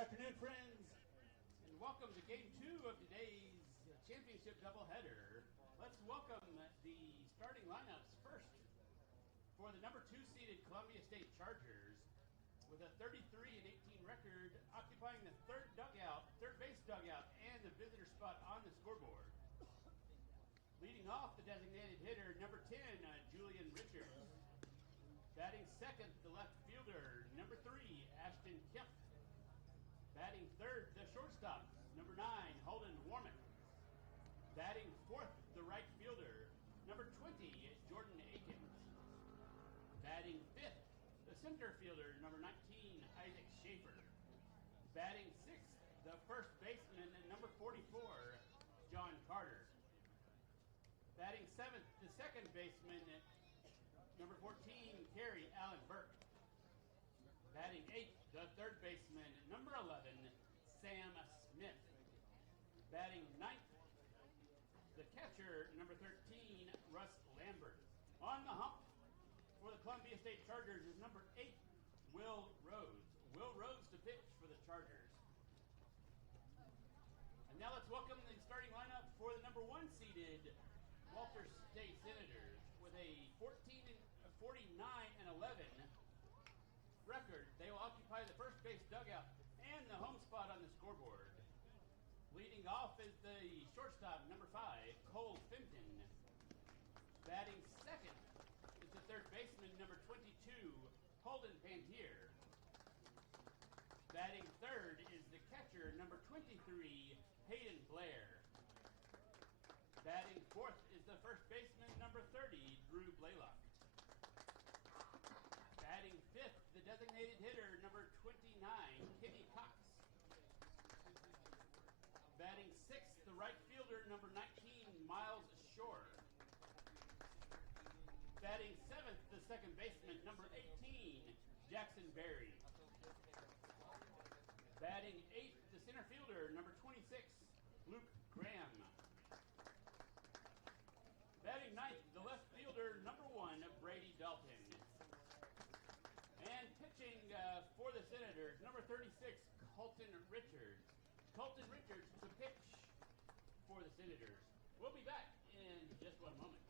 afternoon, friends, and welcome to Game 2 of today's championship doubleheader. Let's welcome the starting lineups first for the number 2 seeded Columbia State Chargers with a 33-18 record, occupying the third base dugout, and the visitor spot on the scoreboard. Leading off, the designated hitter, number 10, Julian Richards. Batting second, the left fielder, number 3, Ashton Kemp. Batting third, the shortstop, number 9, Holden Warmick. Batting fourth, the right fielder, number 20, Jordan Akins. Batting fifth, the center fielder, number 19, Isaac Schaefer. Batting sixth, the first baseman, number 44, John Carter. Batting seventh, the second baseman, number 14, Kerry Allen Burke. Batting eighth, the third baseman, number 11, Sam Smith. Batting ninth, the catcher, number 13, Russ Lambert. On the hump for the Columbia State Chargers is number 8, Will Rhodes. Will Rhodes to pitch for the Chargers. And now let's welcome the starting lineup for the number 1 seeded Walter State Senators with a 49-11 record. They will occupy the first base dugout and the home spot on the scoreboard. Leading off is the shortstop, number 5, Cole Fenton. Batting second is the third baseman, number 22, Holden Pantier. Batting third is the catcher, number 23, Hayden Blair. Batting fourth is the first baseman, number 30, Drew Blaylock. Batting fifth, the designated hitter, number 29, Kenny Cox. Batting sixth, the right fielder, number 19, Miles Shore. Batting seventh, the second baseman, number 18, Jackson Berry. Batting eighth, the center fielder, number 26, Luke Graham. Batting ninth, the left fielder, number 1, Brady Dalton. And pitching for the Senators, number 36, Colton Richards. Colton Richards to pitch for the Senators. We'll be back in just one moment.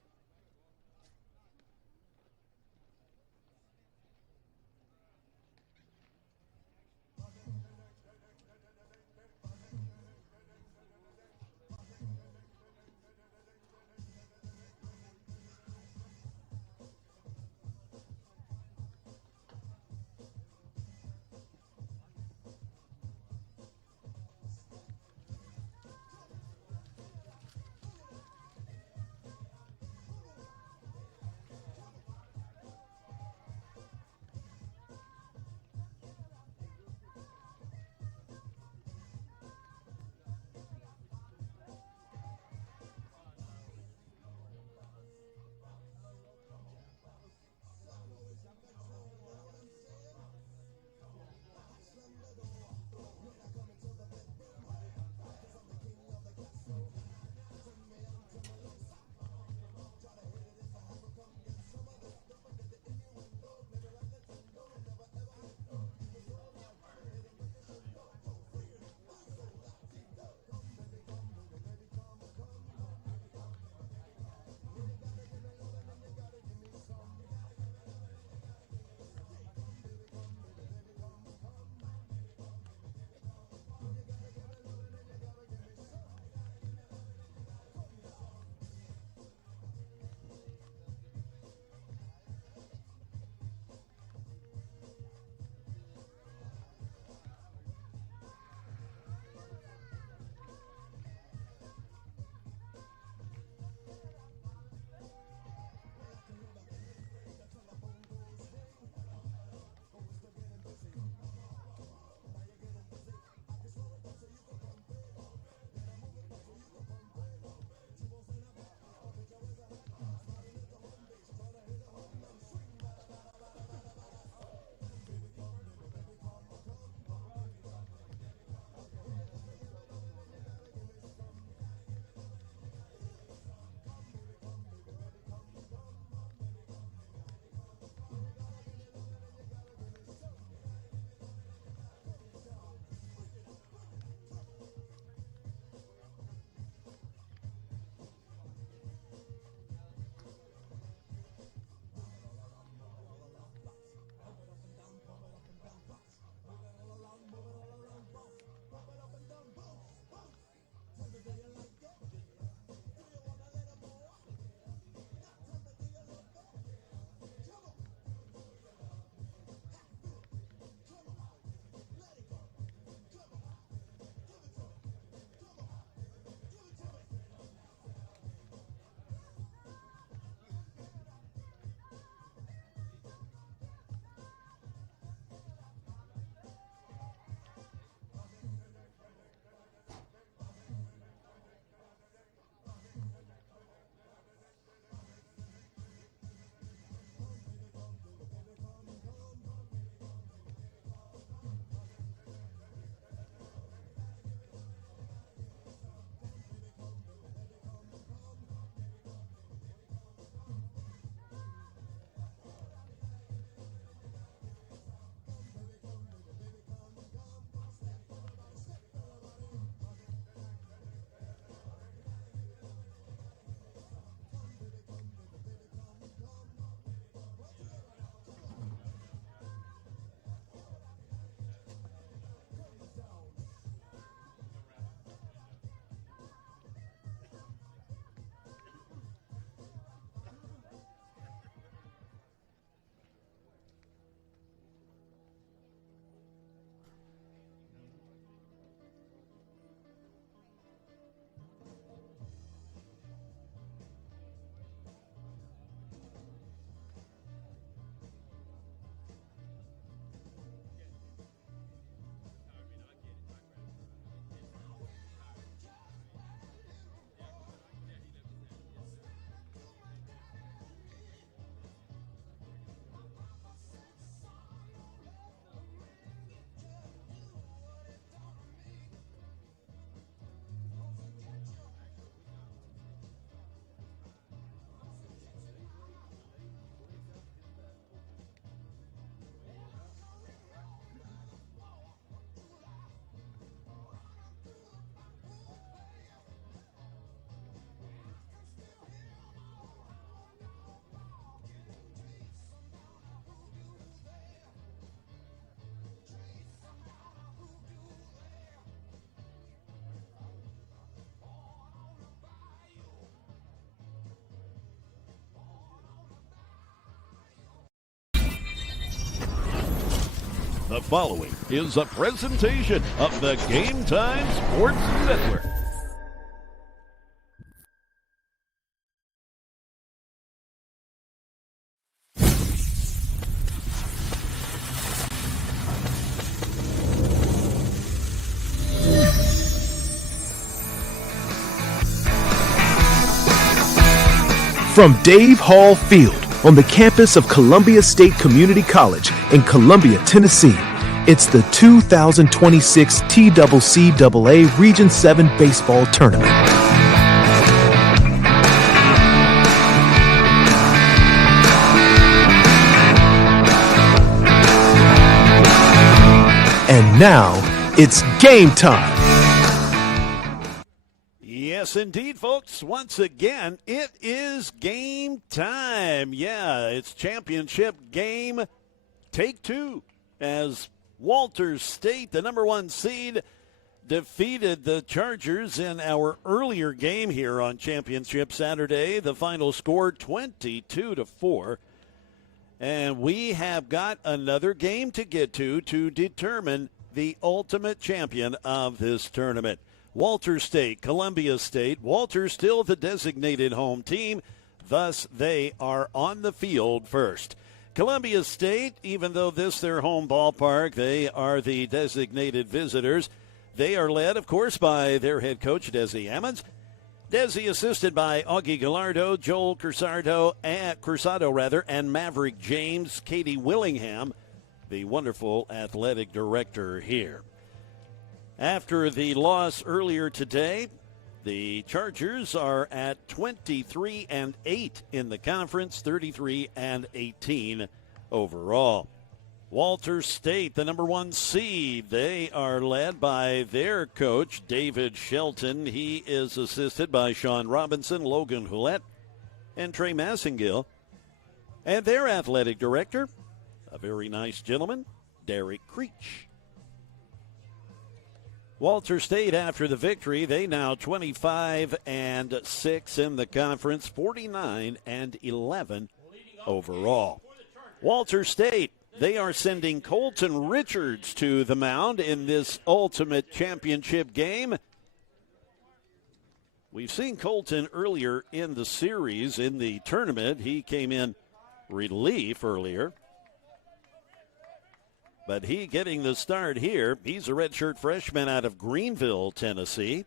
The following is a presentation of the Game Time Sports Network. From Dave Hall Field on the campus of Columbia State Community College in Columbia, Tennessee, it's the 2026 TCCAA Region 7 Baseball Tournament. And now, it's game time. Yes, indeed, folks. Once again, it is game time. Yeah, it's championship game. Take two as Walters State, the number one seed, defeated the Chargers in our earlier game here on Championship Saturday. The final score 22-4. And we have got another game to get to determine the ultimate champion of this tournament. Walters State, Columbia State. Walters still the designated home team. Thus, they are on the field first. Columbia State, even though this their home ballpark, they are the designated visitors. They are led, of course, by their head coach, Desi Ammons. Desi assisted by Augie Gallardo, Joel Cursado, and Maverick James, Katie Willingham, the wonderful athletic director here. After the loss earlier today, the Chargers are at 23-8 in the conference, 33-18 overall. Walters State, the number one seed, they are led by their coach, David Shelton. He is assisted by Sean Robinson, Logan Hulett, and Trey Massengill. And their athletic director, a very nice gentleman, Derek Creech. Walters State, after the victory, they now 25-6 in the conference, 49-11 overall. Walters State, they are sending Colton Richards to the mound in this ultimate championship game. We've seen Colton earlier in the series, in the tournament. He came in relief earlier. But he getting the start here. He's a redshirt freshman out of Greenville, Tennessee.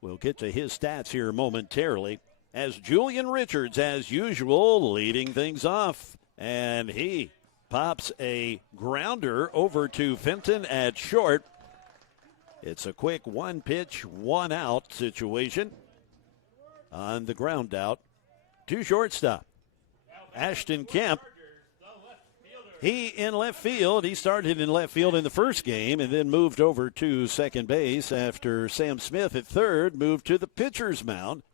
We'll get to his stats here momentarily. As Julian Richards, as usual, leading things off. And he pops a grounder over to Fenton at short. It's a quick one pitch, one out situation on the ground out to shortstop. Ashton Kemp. He in left field. He started in left field in the first game and then moved over to second base after Sam Smith at third moved to the pitcher's mound.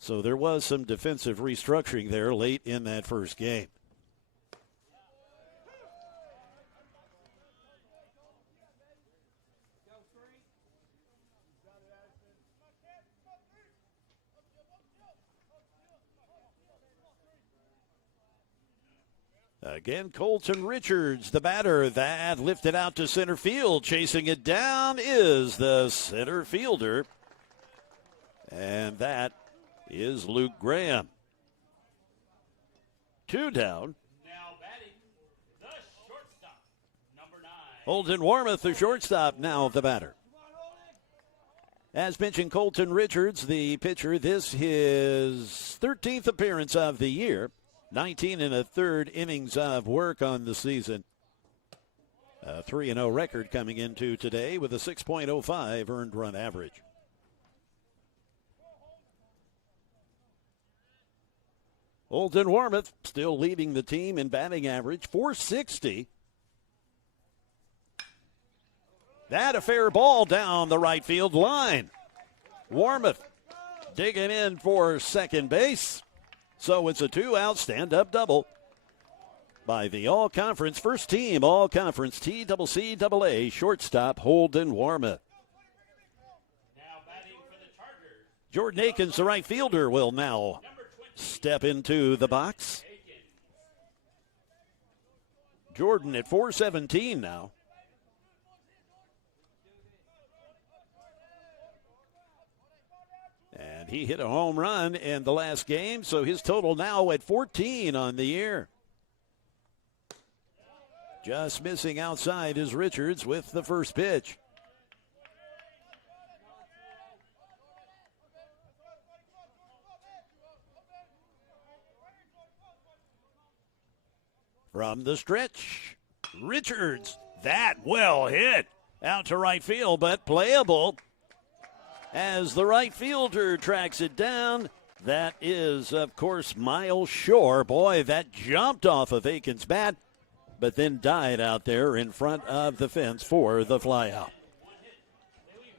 So there was some defensive restructuring there late in that first game. Again, Colton Richards, the batter, that lifted out to center field. Chasing it down is the center fielder. And that is Luke Graham. Two down. Now batting, the shortstop, number 9. Holden Warmoth, the shortstop, now the batter. As mentioned, Colton Richards, the pitcher, this his 13th appearance of the year. 19 1/3 innings of work on the season. A 3-0 record coming into today with a 6.05 earned run average. Holden Warmoth still leading the team in batting average, 460. That a fair ball down the right field line. Warmoth digging in for second base. So it's a 2-out stand-up double by the all-conference first team, all-conference TCCAA shortstop Holden Warmoth. Now batting for the Chargers. Jordan Akins, the right fielder, will now step into the box. Jordan at 417 now. And he hit a home run in the last game, so his total now at 14 on the year. Just missing outside is Richards with the first pitch. From the stretch, Richards, that well hit out to right field, but playable as the right fielder tracks it down. That is, of course, Miles Shore. Boy, that jumped off of Aiken's bat, but then died out there in front of the fence for the flyout.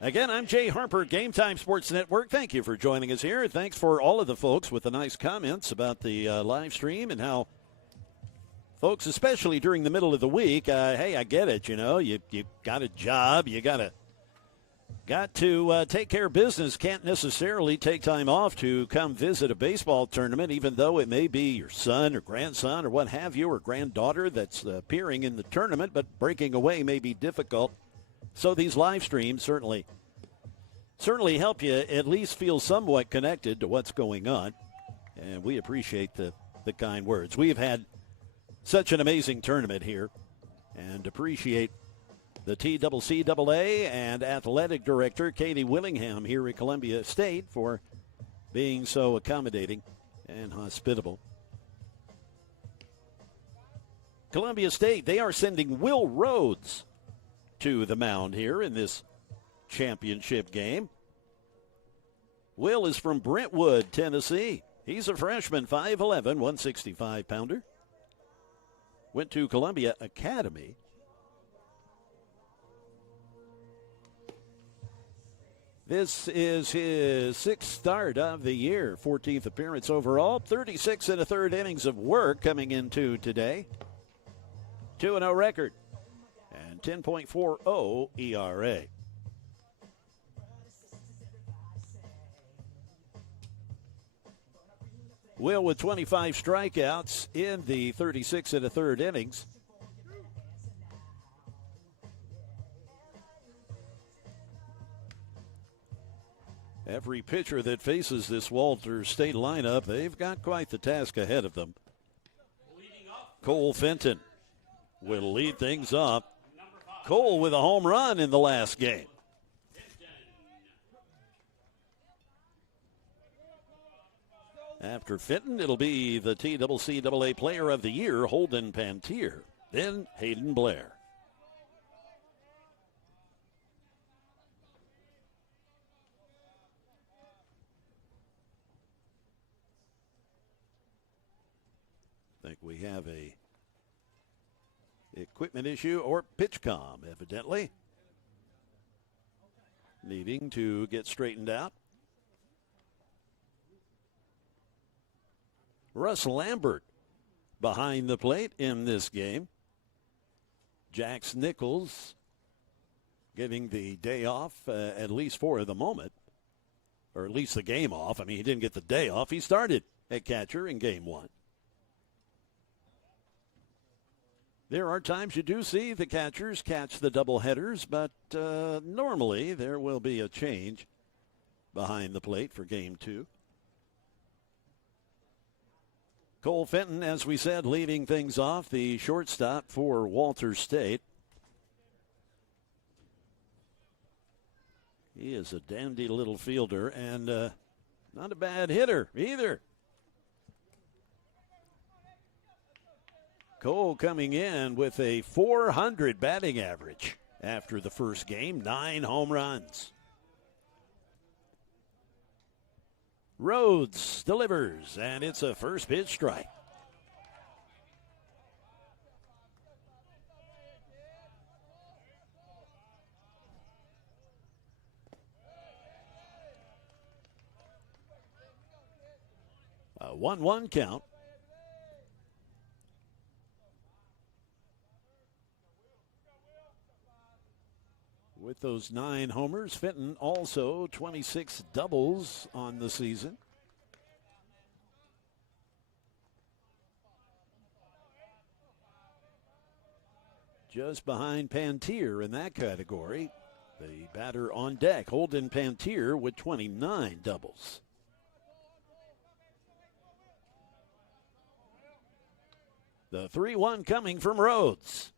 Again, I'm Jay Harper, Game Time Sports Network. Thank you for joining us here. Thanks for all of the folks with the nice comments about the live stream and how folks, especially during the middle of the week, hey, I get it, you got a job, you got to take care of business, can't necessarily take time off to come visit a baseball tournament, even though it may be your son or grandson or what have you, or granddaughter that's appearing in the tournament, but breaking away may be difficult. So these live streams certainly help you at least feel somewhat connected to what's going on, and we appreciate the kind words. We've had such an amazing tournament here, and appreciate the TCCAA and athletic director Katie Willingham here at Columbia State for being so accommodating and hospitable. Columbia State, they are sending Will Rhodes to the mound here in this championship game. Will is from Brentwood, Tennessee. He's a freshman, 5'11", 165-pounder. Went to Columbia Academy. This is his sixth start of the year, 14th appearance overall, 36 and a third innings of work coming into today. 2-0 record and 10.40 ERA. Will with 25 strikeouts in the 36 and a third innings. Every pitcher that faces this Walters State lineup, they've got quite the task ahead of them. Cole Fenton will lead things off. Cole with a home run in the last game. After Fenton, it'll be the TCCAA Player of the Year, Holden Pantier, then Hayden Blair. I think we have a equipment issue or pitch comm, evidently, needing to get straightened out. Russ Lambert behind the plate in this game. Jax Nichols getting the day off, at least for the moment, or at least the game off. I mean, he didn't get the day off. He started at catcher in game one. There are times you do see the catchers catch the doubleheaders, but normally there will be a change behind the plate for game two. Cole Fenton, as we said, leading things off, the shortstop for Walters State. He is a dandy little fielder and not a bad hitter either. Cole coming in with a .400 batting average after the first game, 9 home runs. Rhodes delivers, and it's a first pitch strike. A 1-1 count. With those 9 homers, Fenton also 26 doubles on the season. just behind Pantier in that category. The batter on deck, Holden Pantier, with 29 doubles. The 3-1 coming from Rhodes.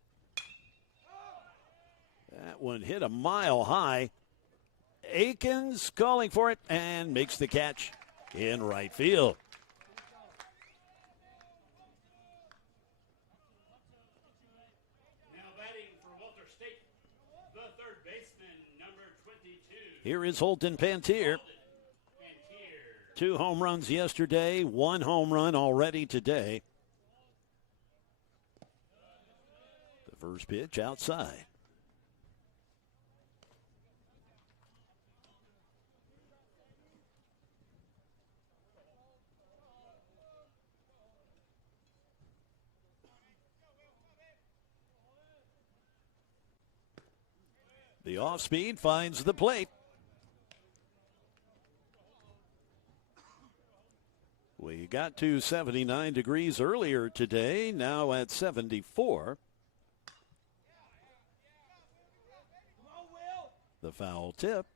That one hit a mile high. Akins calling for it and makes the catch in right field. Now batting for Walter State, the third baseman, number 22. Here is Holden Pantier. 2 home runs yesterday, 1 home run already today. The first pitch outside. The off speed finds the plate. We got to 79 degrees earlier today, now at 74. The foul tip.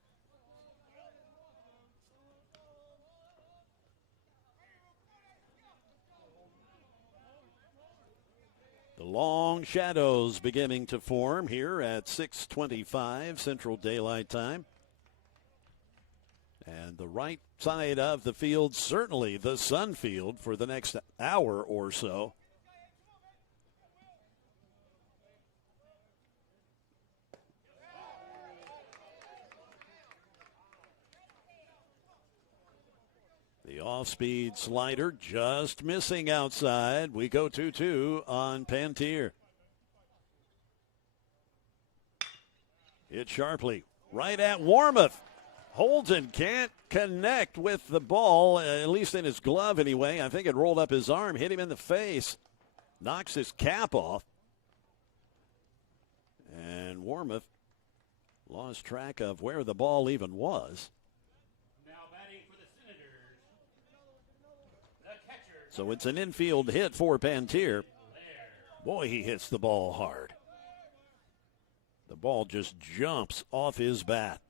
The long shadows beginning to form here at 6:25 Central Daylight Time. And the right side of the field, certainly the sun field for the next hour or so. The off-speed slider just missing outside. We go 2-2 on Pantier. Hit sharply right at Warmoth. Holden can't connect with the ball, at least in his glove anyway. I think it rolled up his arm, hit him in the face, knocks his cap off. And Warmoth lost track of where the ball even was. Now batting for the Senators, the catcher. So it's an infield hit for Pantier. Boy, he hits the ball hard. The ball just jumps off his bat.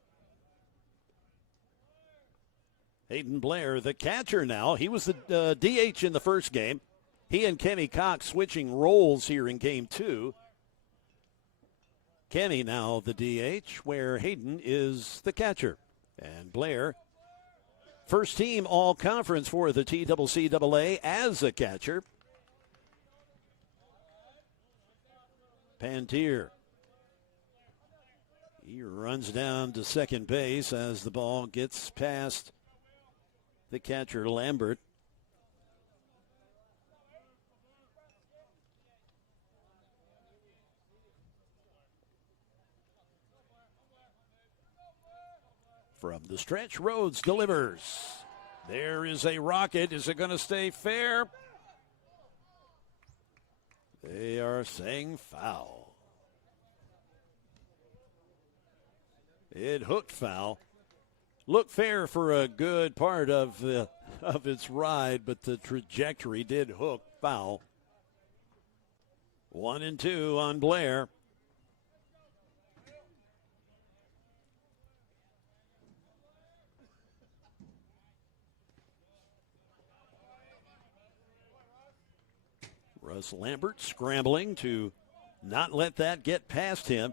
Hayden Blair, the catcher now. He was the DH in the first game. He and Kenny Cox switching roles here in game 2. Kenny now the DH, where Hayden is the catcher. And Blair, first team all-conference for the TCCAA as a catcher. Pantier. He runs down to second base as the ball gets past the catcher, Lambert. From the stretch, Rhodes delivers. There is a rocket. Is it going to stay fair? They are saying foul. It hooked foul. Looked fair for a good part of its ride, but the trajectory did hook foul. 1-2 on Blair. Russ Lambert scrambling to not let that get past him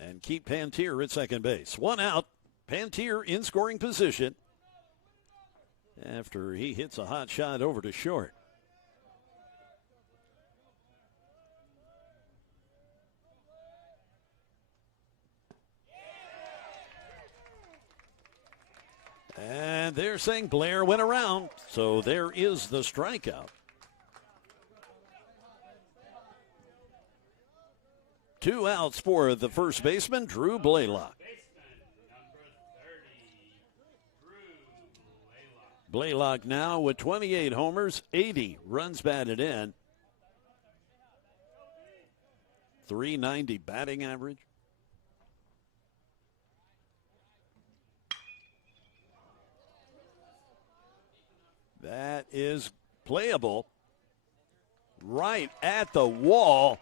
and keep Pantier at second base. 1 out. Pantier in scoring position after he hits a hot shot over to short. And they're saying Blair went around, so there is the strikeout. 2 outs for the first baseman, Drew Blaylock. Blaylock now with 28 homers, 80 runs batted in. .390 batting average. That is playable right at the wall.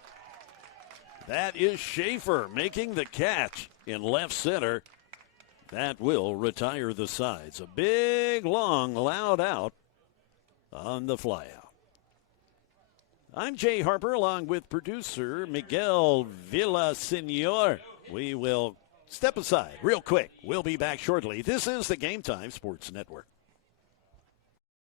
That is Schaefer making the catch in left center. That will retire the sides. A big, long, loud out on the flyout. I'm Jay Harper along with producer Miguel Villasenor. We will step aside real quick. We'll be back shortly. This is the Game Time Sports Network.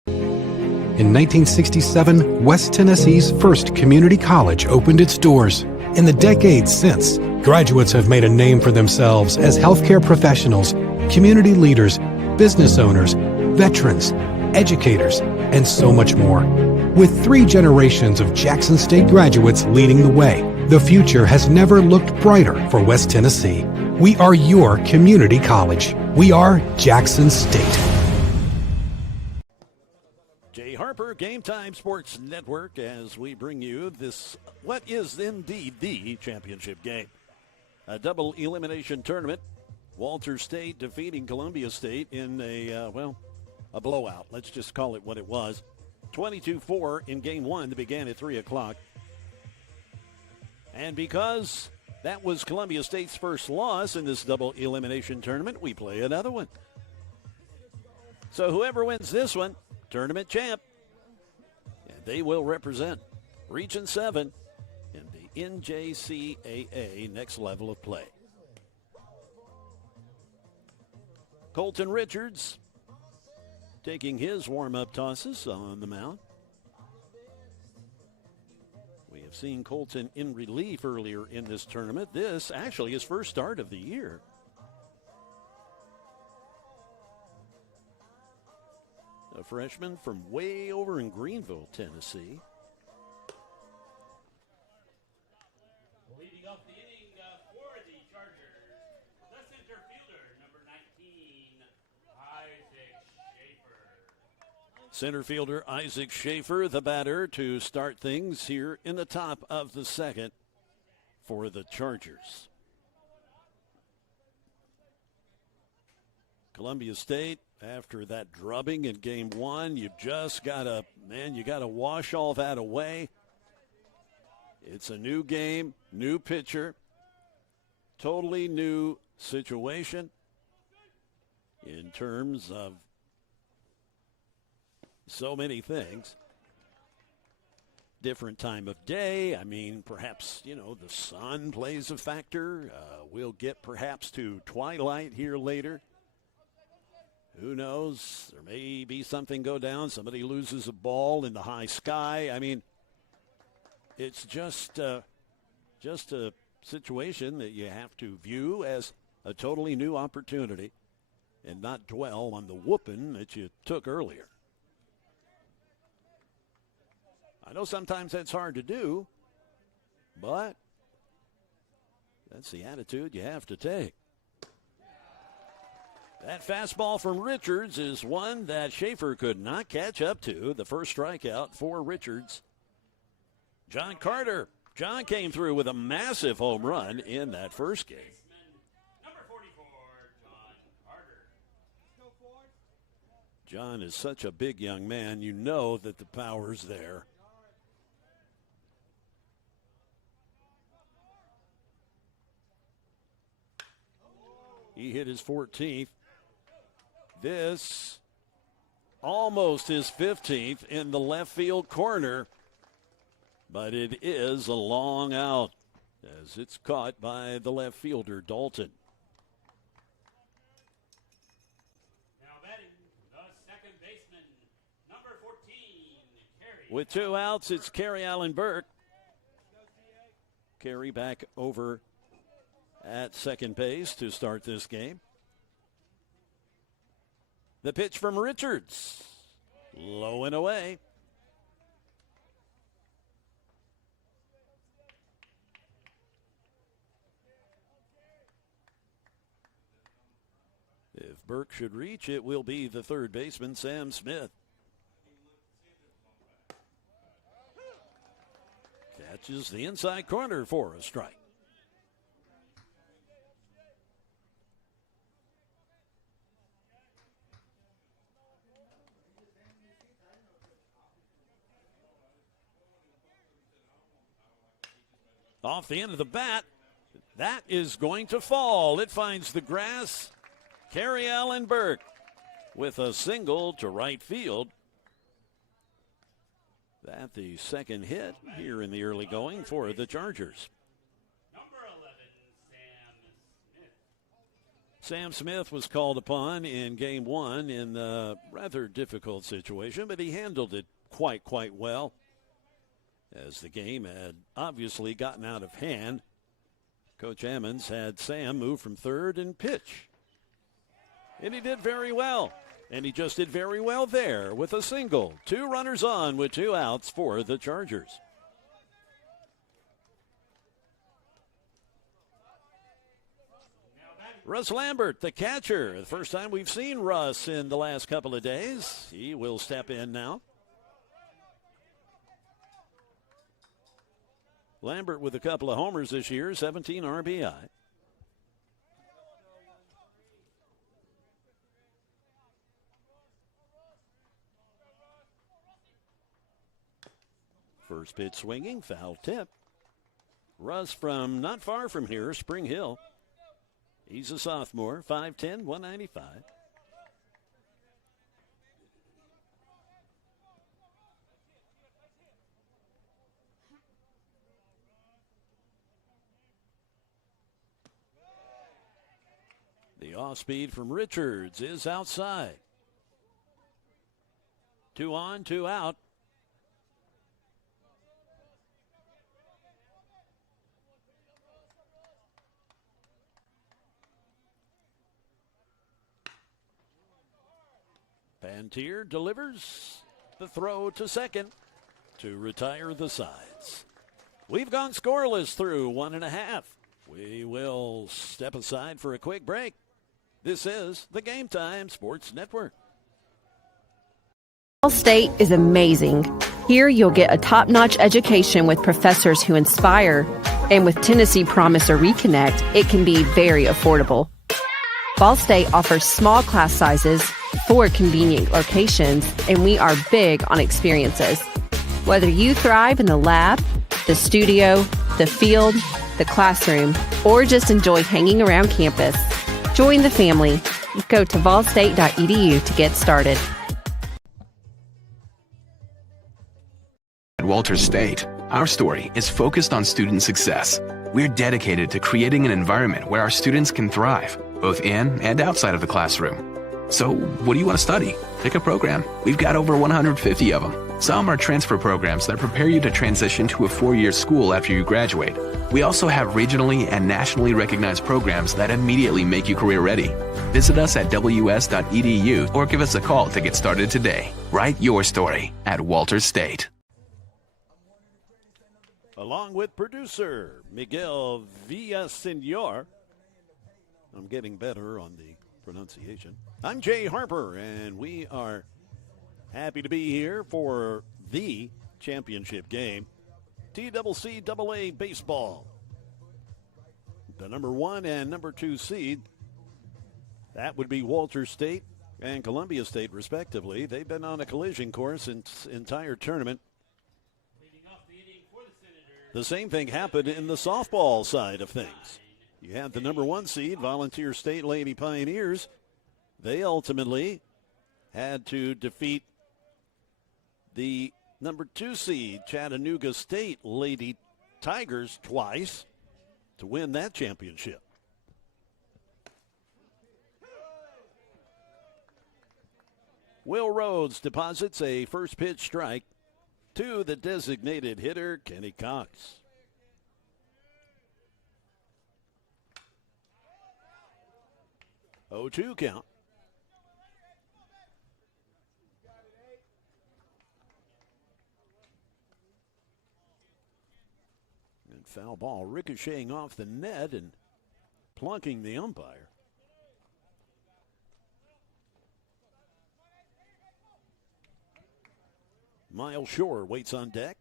In 1967, West Tennessee's first community college opened its doors. In the decades since, graduates have made a name for themselves as healthcare professionals, community leaders, business owners, veterans, educators, and so much more. With 3 generations of Jackson State graduates leading the way, the future has never looked brighter for West Tennessee. We are your community college. We are Jackson State. Jay Harper, Game Time Sports Network, as we bring you this, what is indeed the championship game. A double elimination tournament. Walter State defeating Columbia State in a blowout. Let's just call it what it was. 22-4 in game 1 that began at 3 o'clock. And because that was Columbia State's first loss in this double elimination tournament, we play another one. So whoever wins this one, tournament champ, and they will represent Region 7 in the NJCAA next level of play. Colton Richards taking his warm-up tosses on the mound. We have seen Colton in relief earlier in this tournament. This actually his first start of the year. A freshman from way over in Greenville, Tennessee. Leading off the inning for the Chargers, the center fielder, number 19, Isaac Schaefer. Center fielder Isaac Schaefer, the batter, to start things here in the top of the second for the Chargers. Columbia State, after that drubbing in game 1, you just gotta wash all that away. It's a new game, new pitcher, totally new situation in terms of so many things. Different time of day. I mean, perhaps, the sun plays a factor. We'll get perhaps to twilight here later. Who knows? There may be something go down. Somebody loses a ball in the high sky. I mean, it's just a situation that you have to view as a totally new opportunity and not dwell on the whooping that you took earlier. I know sometimes that's hard to do, but that's the attitude you have to take. That fastball from Richards is one that Schaefer could not catch up to. The first strikeout for Richards. John Carter. John came through with a massive home run in that first game. Number 44, John Carter. John is such a big young man. You know that the power's there. He hit his 14th. This almost his 15th in the left field corner, but it is a long out as it's caught by the left fielder, Dalton. Now batting, the second baseman, number 14, Kerry. With 2 outs, it's Kerry Allen Burke. Kerry back over at second base to start this game. The pitch from Richards. Low and away. If Burke should reach, it will be the third baseman, Sam Smith. Catches the inside corner for a strike. Off the end of the bat. That is going to fall. It finds the grass. Carrie Allen Burke with a single to right field. That the second hit here in the early going for the Chargers. Number 11, Sam Smith. Sam Smith was called upon in game one in a rather difficult situation, but he handled it quite well as the game had obviously gotten out of hand. Coach Ammons had Sam move from third and pitch. And he did very well. And he just did very well there with a single. 2 runners on with 2 outs for the Chargers. Russ Lambert, the catcher. The first time we've seen Russ in the last couple of days. He will step in now. Lambert with a couple of homers this year, 17 RBI. First pitch swinging, foul tip. Russ from not far from here, Spring Hill. He's a sophomore, 5'10", 195. The off speed from Richards is outside. 2 on, 2 out. Pantier delivers the throw to second to retire the sides. We've gone scoreless through 1.5. We will step aside for a quick break. This is the Game Time Sports Network. Ball State is amazing. Here you'll get a top-notch education with professors who inspire. And with Tennessee Promise or Reconnect, it can be very affordable. Ball State offers small class sizes, 4 convenient locations, and we are big on experiences. Whether you thrive in the lab, the studio, the field, the classroom, or just enjoy hanging around campus, join the family. Go to volstate.edu to get started. At Walters State, our story is focused on student success. We're dedicated to creating an environment where our students can thrive, both in and outside of the classroom. So, what do you want to study? Pick a program. We've got over 150 of them. Some are transfer programs that prepare you to transition to a 4-year school after you graduate. We also have regionally and nationally recognized programs that immediately make you career ready. Visit us at ws.edu or give us a call to get started today. Write your story at Walters State. Along with producer Miguel Villasenor. I'm getting better on the pronunciation. I'm Jay Harper, and we are happy to be here for the championship game. TCCAA Baseball. The number 1 and number 2 seed. That would be Walters State and Columbia State, respectively. They've been on a collision course in entire tournament. The same thing happened in the softball side of things. You had the number 1 seed, Volunteer State Lady Pioneers. They ultimately had to defeat the number 2 seed, Chattanooga State Lady Tigers, twice to win that championship. Will Rhodes deposits a first pitch strike to the designated hitter, Kenny Cox. Oh, 2 count. And foul ball ricocheting off the net and plunking the umpire. Miles Shore waits on deck.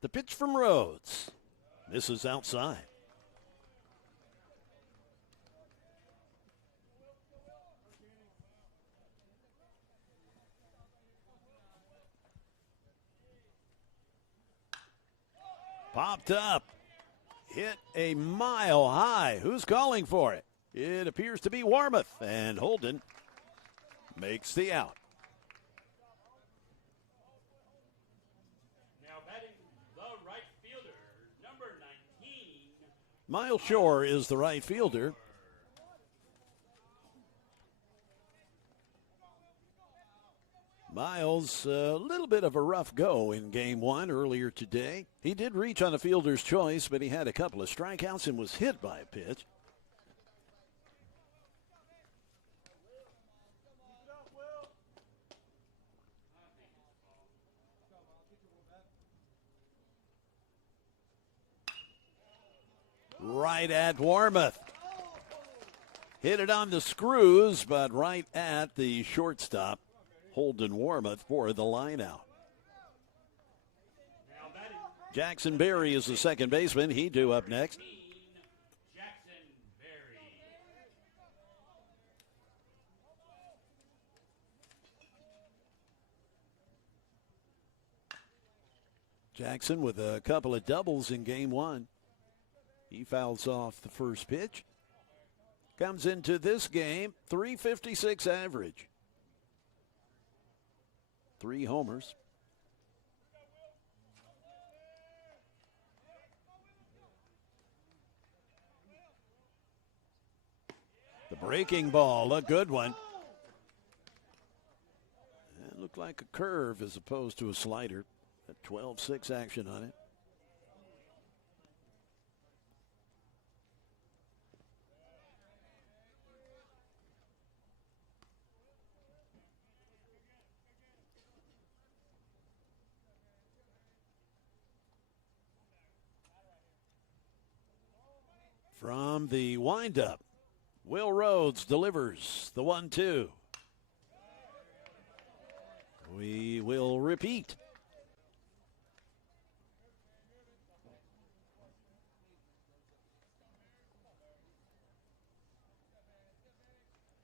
The pitch from Rhodes. This is outside. Popped up. hit a mile high. Who's calling for it? It appears to be Warmoth, and Holden makes the out. Now batting the right fielder, number 19. Miles Shore is the right fielder. Miles, a little bit of a rough go in game one earlier today. He did reach on a fielder's choice, but he had a couple of strikeouts and was hit by a pitch. Right at Warmoth. Hit it on the screws, but right at the shortstop. Holden Warmoth for the line out. Jackson Berry is the second baseman. He due up next. Jackson Berry. Jackson with a couple of doubles in game one. He fouls off the first pitch. Comes into this game, .356 average. 3 homers. The breaking ball, a good one. It looked like a curve as opposed to a slider. A 12-6 action on it. From the windup, Will Rhodes delivers the 1-2. We will repeat.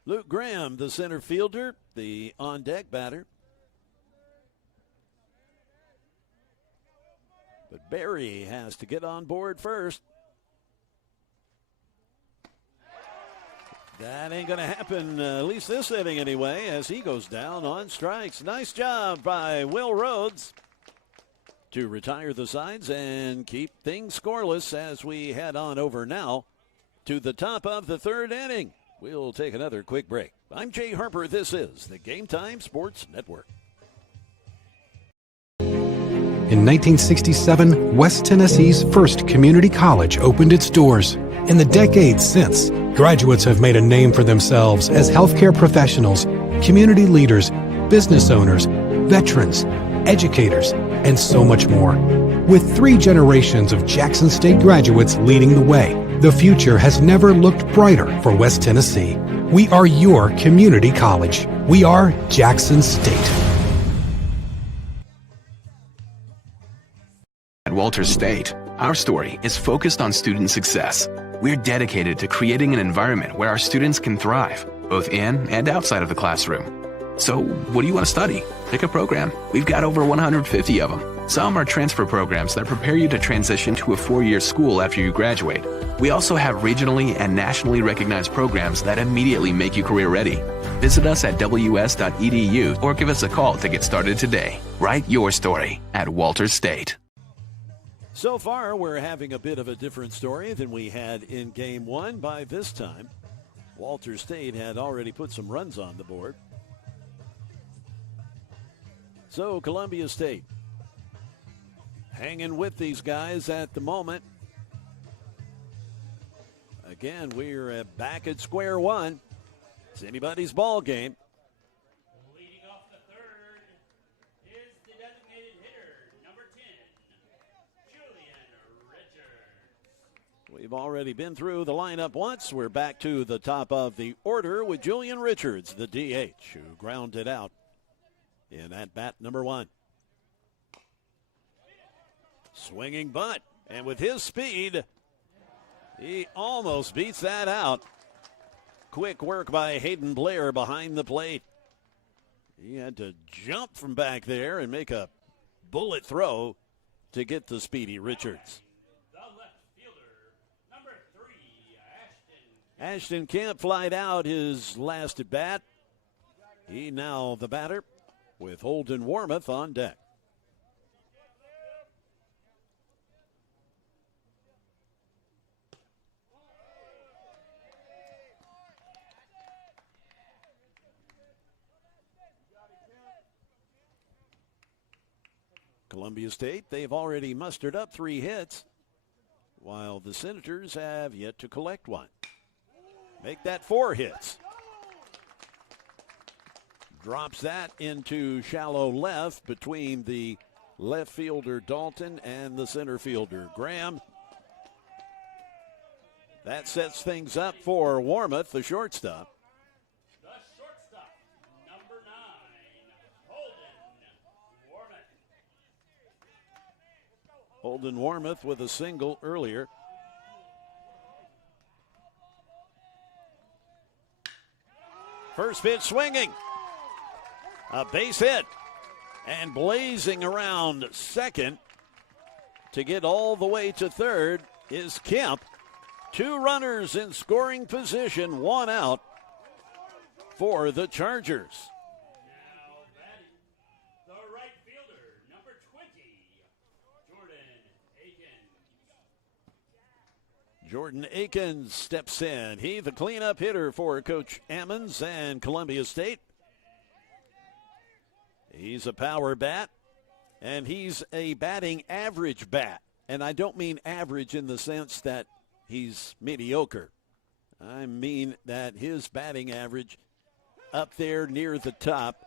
Luke Graham, the center fielder, the on-deck batter. But Berry has to get on board first. That ain't going to happen, at least this inning anyway, as he goes down on strikes. Nice job by Will Rhodes to retire the sides and keep things scoreless as we head on over now to the top of the third inning. We'll take another quick break. I'm Jay Harper. This is the Game Time Sports Network. In 1967, West Tennessee's first community college opened its doors. In the decades since, graduates have made a name for themselves as healthcare professionals, community leaders, business owners, veterans, educators, and so much more. With 3 generations of Jackson State graduates leading the way, the future has never looked brighter for West Tennessee. We are your community college. We are Jackson State. At Walters State, our story is focused on student success. We're dedicated to creating an environment where our students can thrive, both in and outside of the classroom. So, what do you want to study? Pick a program. We've got over 150 of them. Some are transfer programs that prepare you to transition to a 4-year school after you graduate. We also have regionally and nationally recognized programs that immediately make you career ready. Visit us at ws.edu or give us a call to get started today. Write your story at Walters State. So far, we're having a bit of a different story than we had in game one. By this time, Walters State had already put some runs on the board. So Columbia State hanging with these guys at the moment. Again, we're back at square one. It's anybody's ball game. Leading off the third is the designated hitter, number 10, Julian Richards. We've already been through the lineup once. We're back to the top of the order with Julian Richards, the DH, who grounded out in at bat number 1. Swinging bunt, and with his speed, he almost beats that out. Quick work by Hayden Blair behind the plate. He had to jump from back there and make a bullet throw to get the speedy Richards. The left fielder, Ashton Kemp flied out his last at bat. He now the batter with Holden Warmoth on deck. Columbia State, they've already mustered up 3 hits, while the Senators have yet to collect one. Make that 4 hits. Drops that into shallow left between the left fielder Dalton and the center fielder Graham. That sets things up for Warmoth, the shortstop. The shortstop, number 9, Holden Warmoth. Holden Warmoth with a single earlier. First pitch swinging. A base hit. And blazing around second to get all the way to third is Kemp. 2 runners in scoring position, 1 out for the Chargers. Now batting, the right fielder, number 20, Jordan Akins. Jordan Akins steps in. He the cleanup hitter for Coach Ammons and Columbia State. He's a power bat, and he's a batting average bat. And I don't mean average in the sense that he's mediocre. I mean that his batting average up there near the top.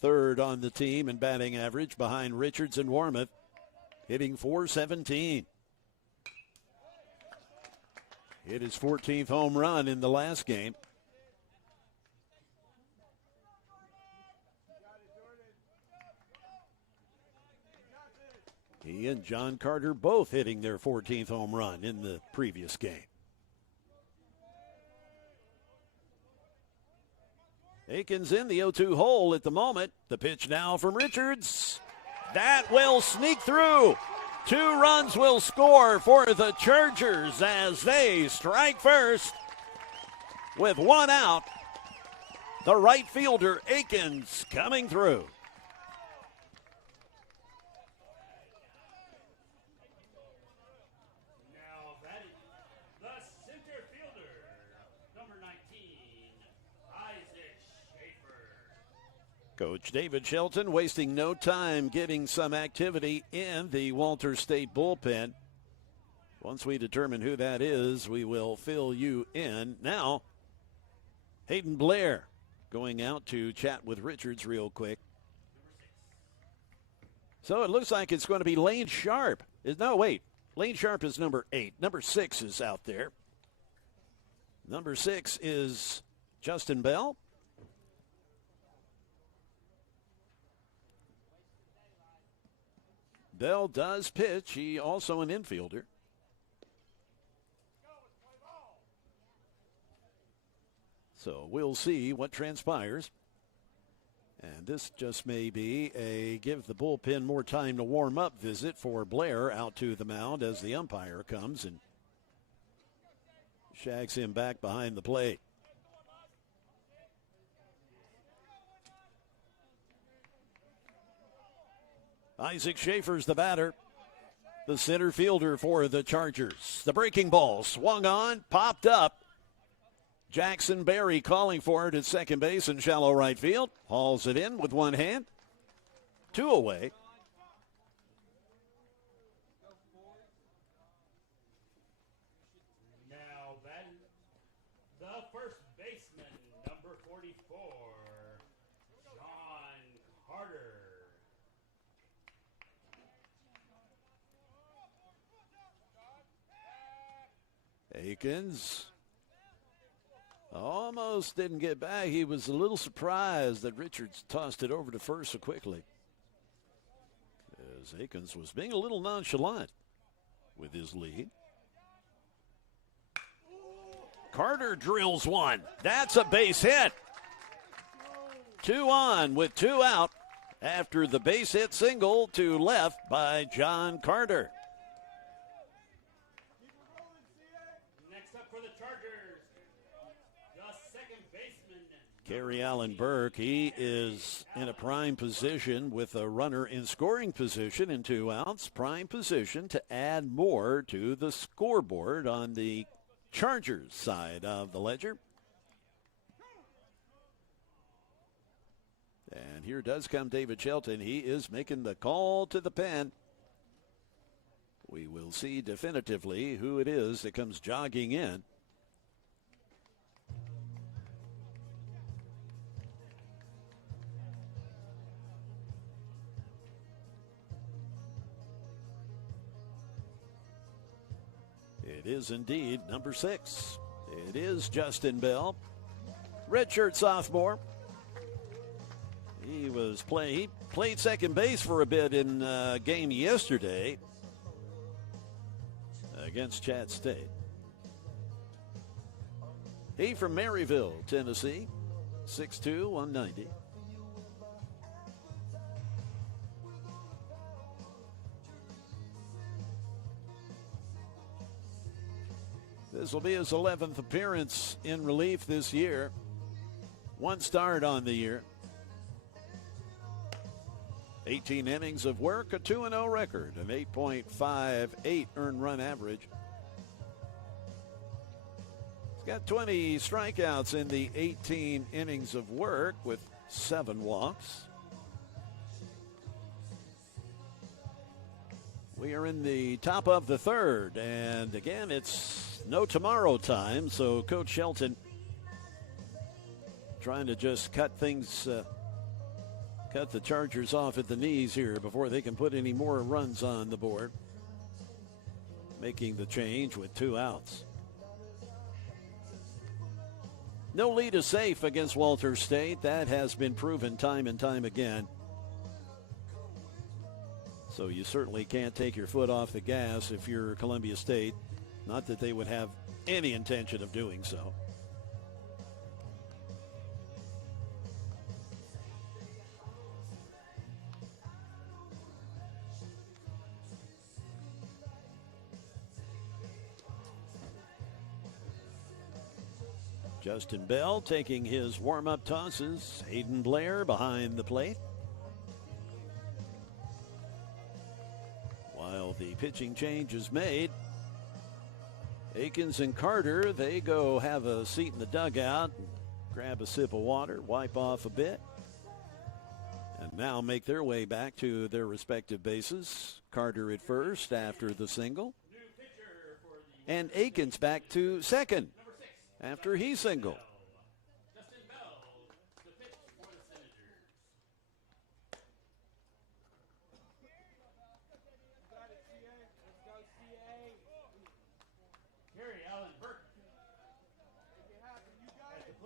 Third on the team in batting average behind Richards and Warmoth, hitting .417. Hit his 14th home run in the last game. He and John Carter both hitting their 14th home run in the previous game. Akins in the 0-2 hole at the moment. The pitch now from Richards. That will sneak through. 2 runs will score for the Chargers as they strike first with 1 out. The right fielder, Akins, coming through. Now batting, the center fielder, number 19, Isaac Schaefer. Coach David Shelton wasting no time getting some activity in the Walters State bullpen. Once we determine who that is, we will fill you in. Now, Hayden Blair going out to chat with Richards real quick. So it looks like it's going to be Lane Sharp. No, wait. Lane Sharp is number 8. Number 6 is out there. Number 6 is Justin Bell. Bell does pitch. He also an infielder. So we'll see what transpires. And this just may be a give the bullpen more time to warm up visit for Blair out to the mound as the umpire comes and shags him back behind the plate. Isaac Schaefer's the batter, the center fielder for the Chargers. The breaking ball swung on, popped up. Jackson Berry calling for it at second base in shallow right field. Hauls it in with one hand. 2 away. Now batting, the first baseman, number 44, John Carter. Akins almost didn't get back. He was a little surprised that Richards tossed it over to first so quickly, as Akins was being a little nonchalant with his lead. Carter drills one. That's a base hit. 2 on with 2 out. after the base hit single to left by John Carter. Next up for the Chargers, the second baseman. Gary Allen Burke, he is in a prime position with a runner in scoring position in 2 outs. Prime position to add more to the scoreboard on the Chargers side of the ledger. And here does come David Shelton. He is making the call to the pen. We will see definitively who it is that comes jogging in. It is indeed number 6. It is Justin Bell, redshirt sophomore. He played second base for a bit in a game yesterday against Chat State. He from Maryville, Tennessee, 6'2", 190. This will be his 11th appearance in relief this year. 1 start on the year. 18 innings of work, a 2-0 record, an 8.58 earned run average. He's got 20 strikeouts in the 18 innings of work with 7 walks. We are in the top of the 3rd, and again, it's no tomorrow time, so Coach Shelton trying to just cut the Chargers off at the knees here before they can put any more runs on the board. Making the change with 2 outs. No lead is safe against Walters State. That has been proven time and time again. So you certainly can't take your foot off the gas if you're Columbia State. Not that they would have any intention of doing so. Justin Bell taking his warm-up tosses. Hayden Blair behind the plate. While the pitching change is made, Akins and Carter, they go have a seat in the dugout, grab a sip of water, wipe off a bit, and now make their way back to their respective bases. Carter at first after the single, and Akins back to second after he singled. Justin Bell, the pitch for the Senators.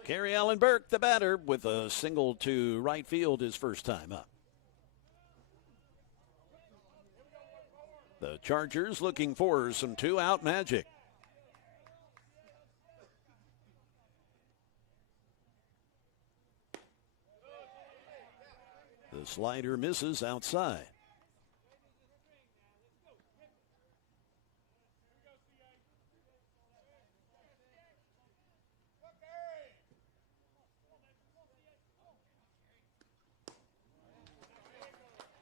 Gary Allen Burke, the batter, with a single to right field his first time up. The Chargers looking for some 2-out magic. The slider misses outside.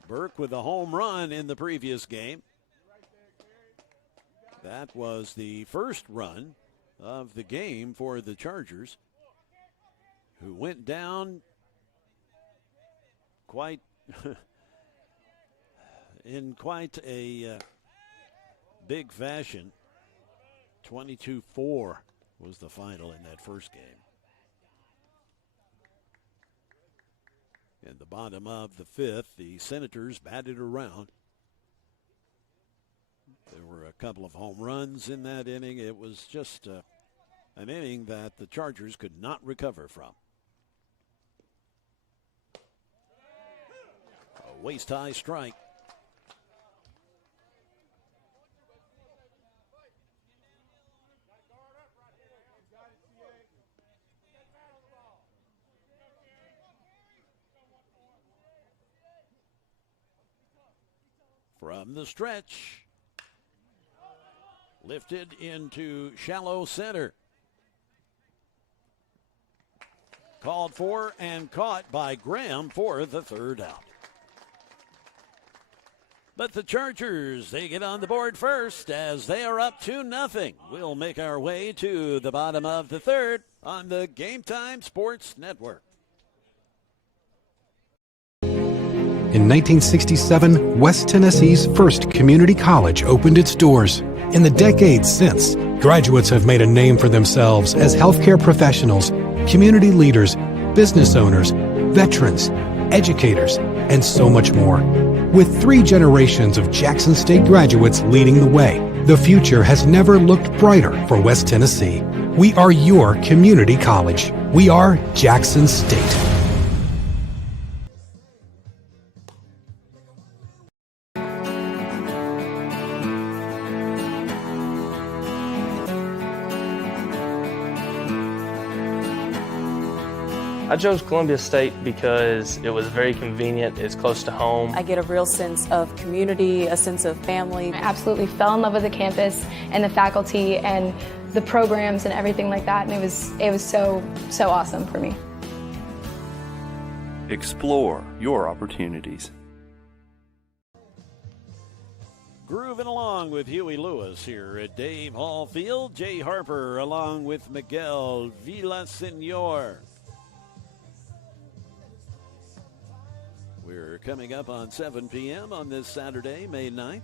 Burke with a home run in the previous game. That was the first run of the game for the Chargers, who went down in quite a big fashion. 22-4 was the final in that first game. In the bottom of the 5th, the Senators batted around. There were a couple of home runs in that inning. It was just an inning that the Chargers could not recover from. A waist-high strike. from the stretch. Lifted into shallow center. Called for and caught by Graham for the third out. But the Chargers, they get on the board first as they are up 2-0. We'll make our way to the bottom of the third on the Game Time Sports Network. In 1967, West Tennessee's first community college opened its doors. In the decades since, graduates have made a name for themselves as healthcare professionals, community leaders, business owners, veterans, educators, and so much more. With 3 generations of Jackson State graduates leading the way, the future has never looked brighter for West Tennessee. We are your community college. We are Jackson State. I chose Columbia State because it was very convenient, it's close to home. I get a real sense of community, a sense of family. I absolutely fell in love with the campus and the faculty and the programs and everything like that, and it was so awesome for me. Explore your opportunities. Grooving along with Huey Lewis here at Dave Hall Field. Jay Harper along with Miguel Villaseñor. We're coming up on 7 p.m. on this Saturday, May 9th.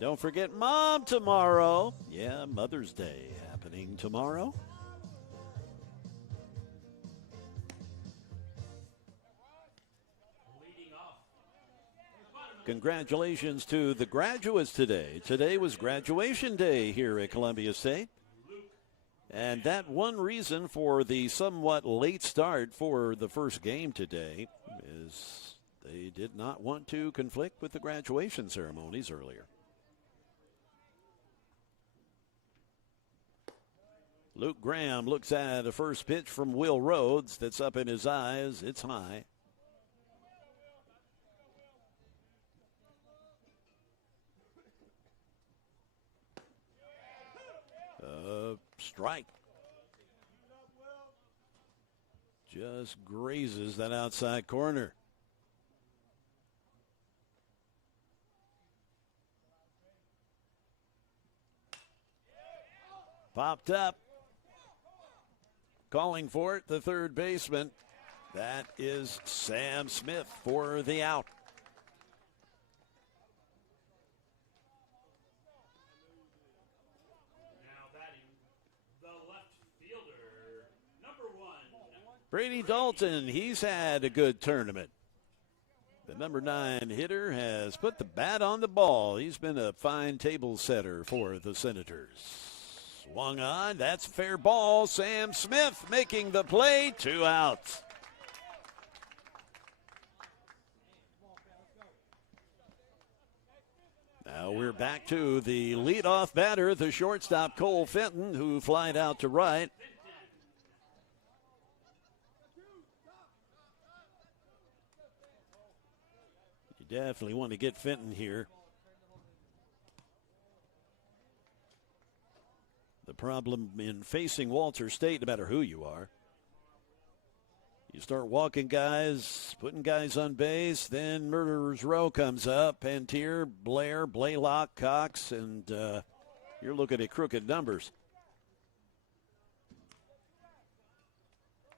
Don't forget Mom tomorrow. Yeah, Mother's Day happening tomorrow. Congratulations to the graduates today. Today was graduation day here at Columbia State. And that one reason for the somewhat late start for the first game today is they did not want to conflict with the graduation ceremonies earlier. Luke Graham looks at a first pitch from Will Rhodes that's up in his eyes. It's high. Strike. Just grazes that outside corner. Popped up. Calling for it, the third baseman. That is Sam Smith for the out. Brady Dalton, he's had a good tournament. The number 9 hitter has put the bat on the ball. He's been a fine table setter for the Senators. Swung on, that's fair ball. Sam Smith making the play, 2 outs. Now we're back to the leadoff batter, the shortstop Cole Fenton, who flied out to right. Definitely want to get Fenton here. The problem in facing Walter State, no matter who you are, you start walking guys, putting guys on base, then Murderer's Row comes up. Pantier, Blair, Blaylock, Cox, and you're looking at crooked numbers.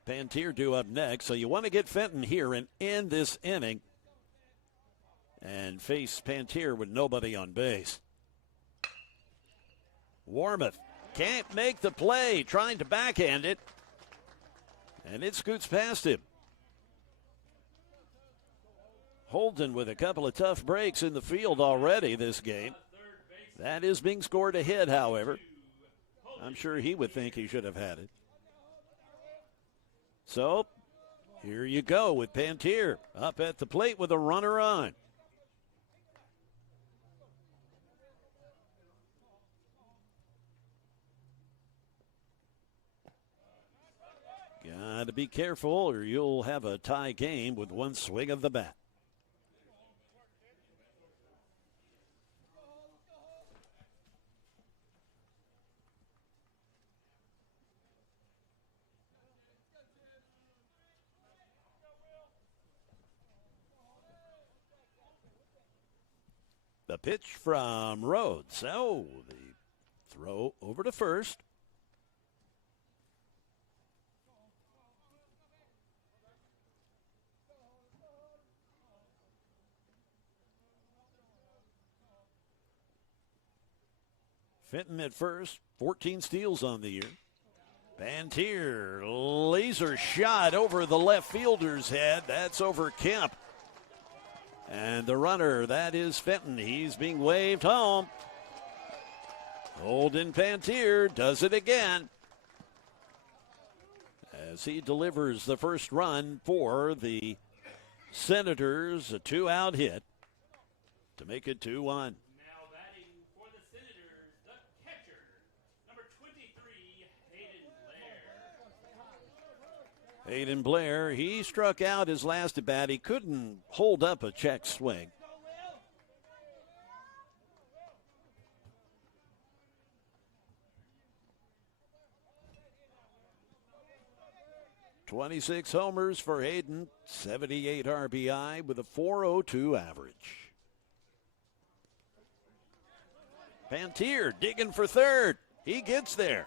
Pantier due up next, so you want to get Fenton here and end this inning and face Pantier with nobody on base. Warmoth can't make the play, trying to backhand it, and it scoots past him. Holden with a couple of tough breaks in the field already this game. That is being scored ahead, however. I'm sure he would think he should have had it. So, here you go with Pantier up at the plate with a runner on. Got to be careful or you'll have a tie game with one swing of the bat. The pitch from Rhodes. So the throw over to first. Fenton at first, 14 steals on the year. Pantier, laser shot over the left fielder's head. That's over Kemp. And the runner, that is Fenton. He's being waved home. Holden Pantier does it again as he delivers the first run for the Senators. A 2-out hit to make it 2-1. Hayden Blair, he struck out his last at bat. He couldn't hold up a check swing. "26 homers for Hayden, 78 RBI with a .402 average. Pantier digging for third. He gets there.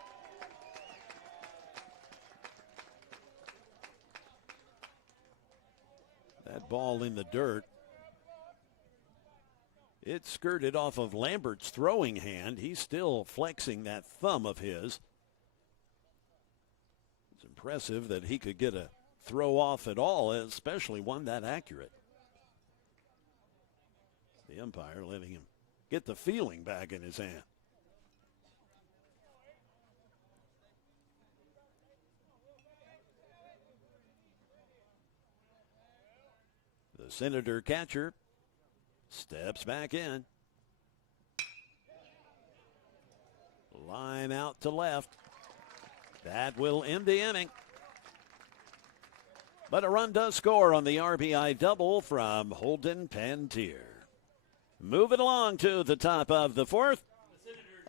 That ball in the dirt. It skirted off of Lambert's throwing hand. He's still flexing that thumb of his. It's impressive that he could get a throw off at all, especially one that accurate. The umpire letting him get the feeling back in his hand. The Senator catcher steps back in. Line out to left. That will end the inning. But a run does score on the RBI double from Holden Pantier. Moving along to the top of the fourth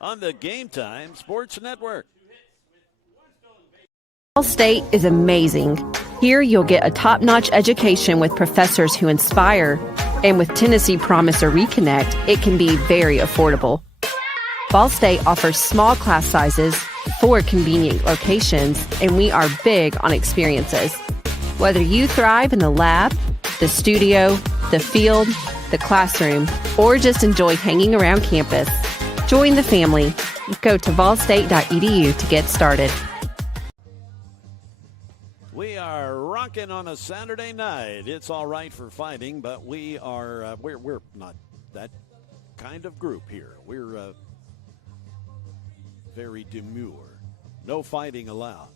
on the Game Time Sports Network. Ball State is amazing. Here you'll get a top-notch education with professors who inspire. And with Tennessee Promise or Reconnect, it can be very affordable. Ball State offers small class sizes, 4 convenient locations, and we are big on experiences. Whether you thrive in the lab, the studio, the field, the classroom, or just enjoy hanging around campus, join the family. Go to ballstate.edu to get started. We are rocking on a Saturday night. It's all right for fighting, but we are we're not that kind of group here. We're very demure. No fighting allowed.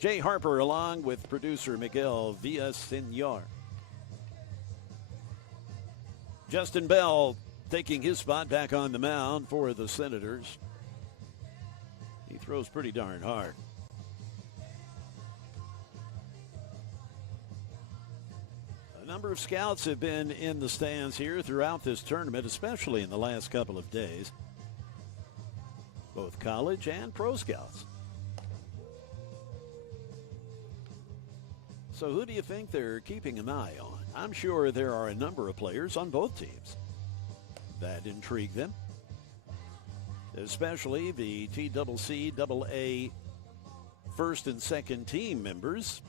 Jay Harper along with producer Miguel Villaseñor. Justin Bell taking his spot back on the mound for the Senators. He throws pretty darn hard. A number of scouts have been in the stands here throughout this tournament, especially in the last couple of days. Both college and pro scouts. So who do you think they're keeping an eye on? I'm sure there are a number of players on both teams that intrigue them, especially the TCCAA first and second team members.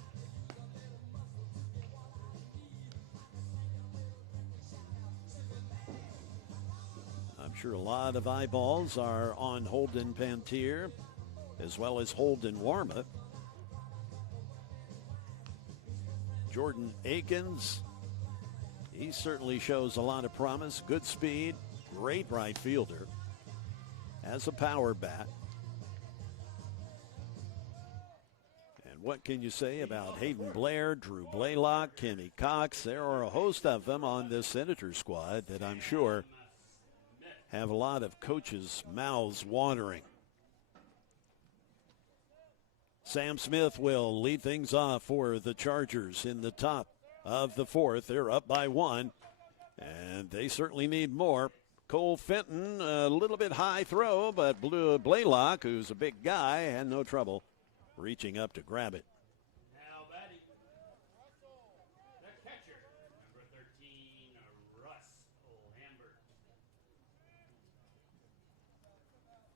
I'm sure a lot of eyeballs are on Holden Pantier as well as Holden Warma. Jordan Akins, he certainly shows a lot of promise, good speed, great right fielder, has a power bat. And what can you say about Hayden Blair, Drew Blaylock, Kenny Cox? There are a host of them on this Senator squad that I'm sure have a lot of coaches' mouths watering. Sam Smith will lead things off for the Chargers in the top of the fourth. They're up by 1, and they certainly need more. Cole Fenton, a little bit high throw, but Blaylock, who's a big guy, had no trouble reaching up to grab it. Now batting, the catcher, number 13, Russ Lambert.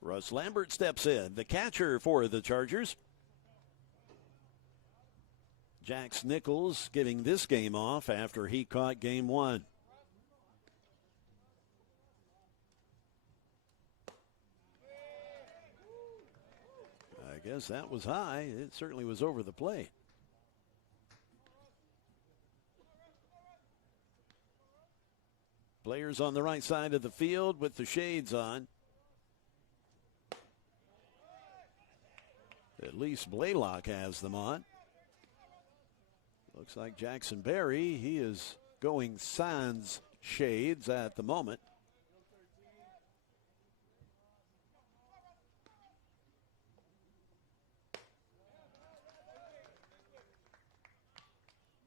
Russ Lambert steps in, the catcher for the Chargers. Jax Nichols getting this game off after he caught game one. I guess that was high. It certainly was over the plate. Players on the right side of the field with the shades on. At least Blaylock has them on. Looks like Jackson Berry, he is going sans shades at the moment.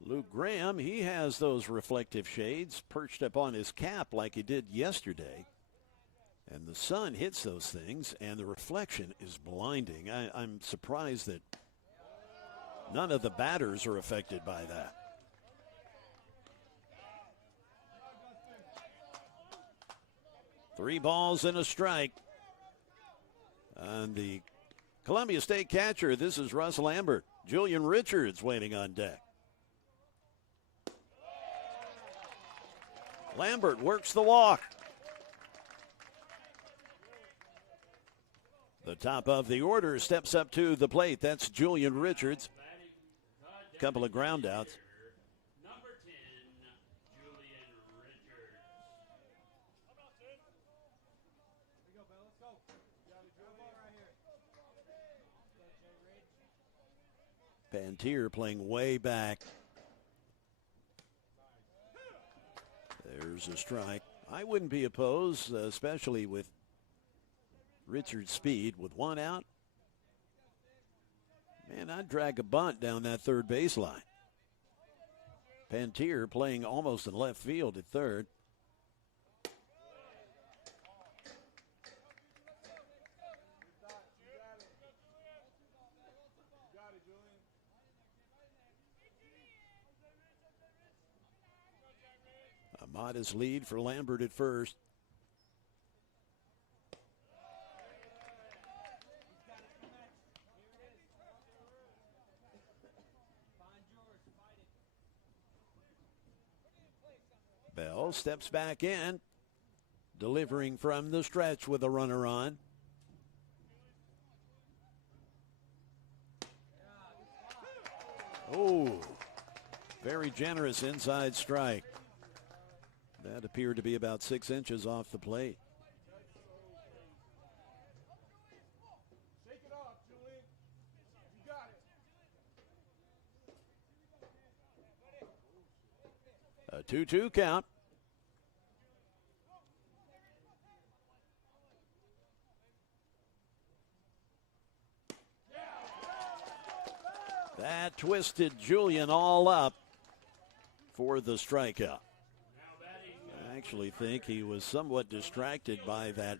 Luke Graham, he has those reflective shades perched up on his cap like he did yesterday. And the sun hits those things, and the reflection is blinding. I'm surprised that none of the batters are affected by that. Three balls and a strike. And the Columbia State catcher, this is Russ Lambert. Julian Richards waiting on deck. Lambert works the walk. The top of the order steps up to the plate. That's Julian Richards. Couple of ground outs. Number 10, Julian Richards. Pantier playing way back. There's a strike. I wouldn't be opposed, especially with Richards' speed. With one out, man, I'd drag a bunt down that third baseline. Pantier playing almost in left field at third. A modest lead for Lambert at first. Bell steps back in, delivering from the stretch with a runner on. Oh, very generous inside strike. That appeared to be about 6 inches off the plate. A 2-2 count. That twisted Julian all up for the strikeout. I actually think he was somewhat distracted by that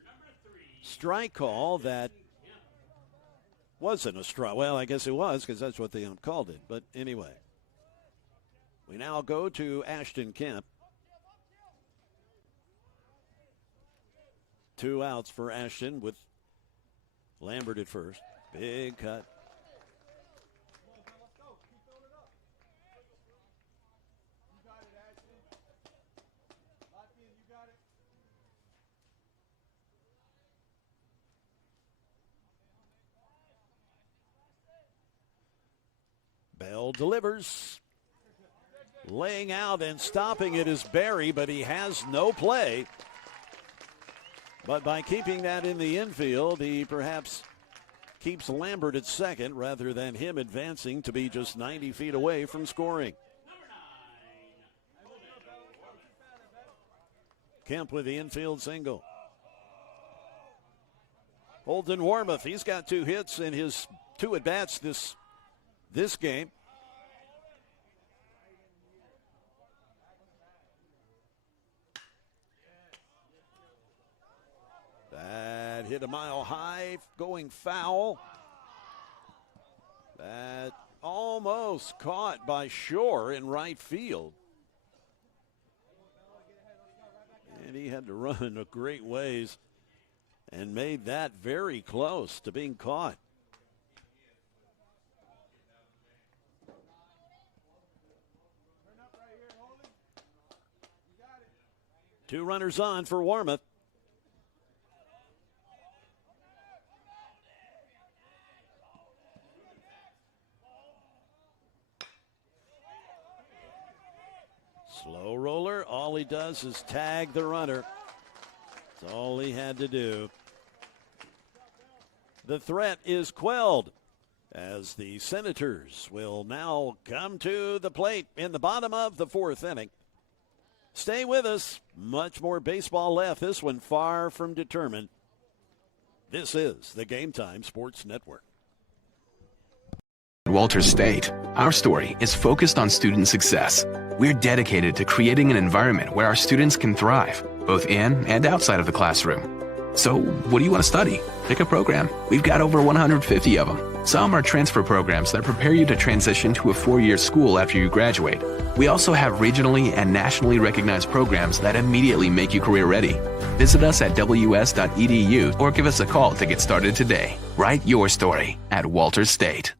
strike call that wasn't a strike. Well, I guess it was because that's what they called it. But anyway, we now go to Ashton Kemp. 2 outs for Ashton with Lambert at first. Big cut. Bell delivers. Laying out and stopping it is Berry, but he has no play. But by keeping that in the infield, he perhaps keeps Lambert at second rather than him advancing to be just 90 feet away from scoring. Kemp with the infield single. Holden Warmoth, he's got 2 hits in his 2 at-bats this game. That hit a mile high, going foul. That almost caught by Shore in right field. And he had to run a great ways and made that very close to being caught. Two runners on for Warmouth. Slow roller. All he does is tag the runner. That's all he had to do. The threat is quelled as the Senators will now come to the plate in the bottom of the fourth inning. Stay with us. Much more baseball left. This one far from determined. This is the Game Time Sports Network. At Walters State, our story is focused on student success. We're dedicated to creating an environment where our students can thrive, both in and outside of the classroom. So, what do you want to study? Pick a program. We've got over 150 of them. Some are transfer programs that prepare you to transition to a 4-year school after you graduate. We also have regionally and nationally recognized programs that immediately make you career ready. Visit us at ws.edu or give us a call to get started today. Write your story at Walters State.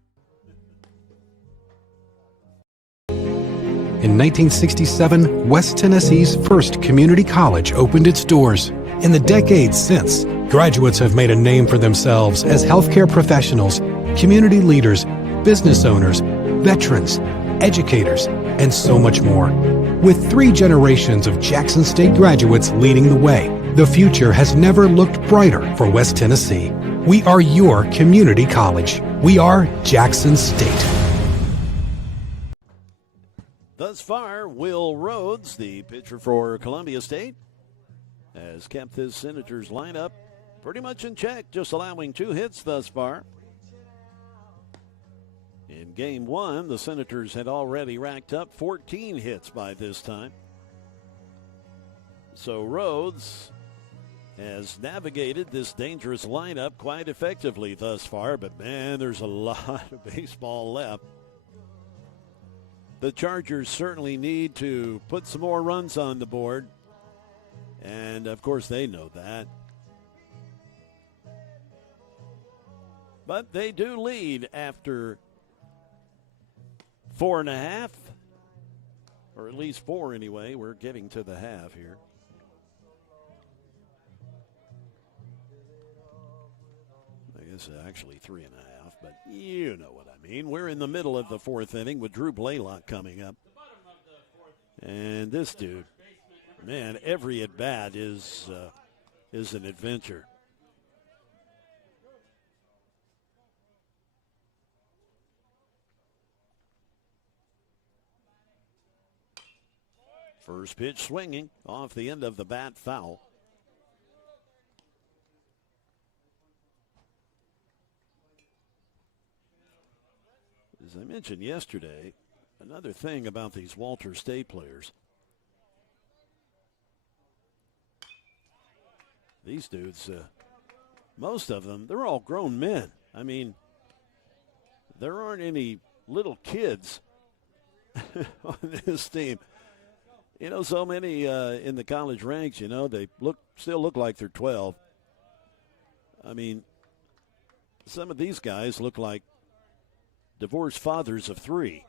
In 1967, West Tennessee's first community college opened its doors. In the decades since, graduates have made a name for themselves as healthcare professionals, community leaders, business owners, veterans, educators, and so much more. With 3 generations of Jackson State graduates leading the way, the future has never looked brighter for West Tennessee. We are your community college. We are Jackson State. Thus far, Will Rhodes, the pitcher for Columbia State, has kept his Senators lineup pretty much in check, just allowing 2 hits thus far. In game 1, the Senators had already racked up 14 hits by this time. So Rhodes has navigated this dangerous lineup quite effectively thus far, but man, there's a lot of baseball left. The Chargers certainly need to put some more runs on the board. And, of course, they know that. But they do lead after 4.5, or at least 4 anyway. We're getting to the half here. I guess actually 3.5, but you know what I mean. We're in the middle of the fourth inning with Drew Blaylock coming up. And this dude, man, every at-bat is an adventure. First pitch swinging off the end of the bat, foul. As I mentioned yesterday, another thing about these Walters State players, these dudes, most of them, they're all grown men. I mean, there aren't any little kids on this team. You know, so many in the college ranks, you know, they still look like they're 12. I mean, some of these guys look like divorced fathers of 3.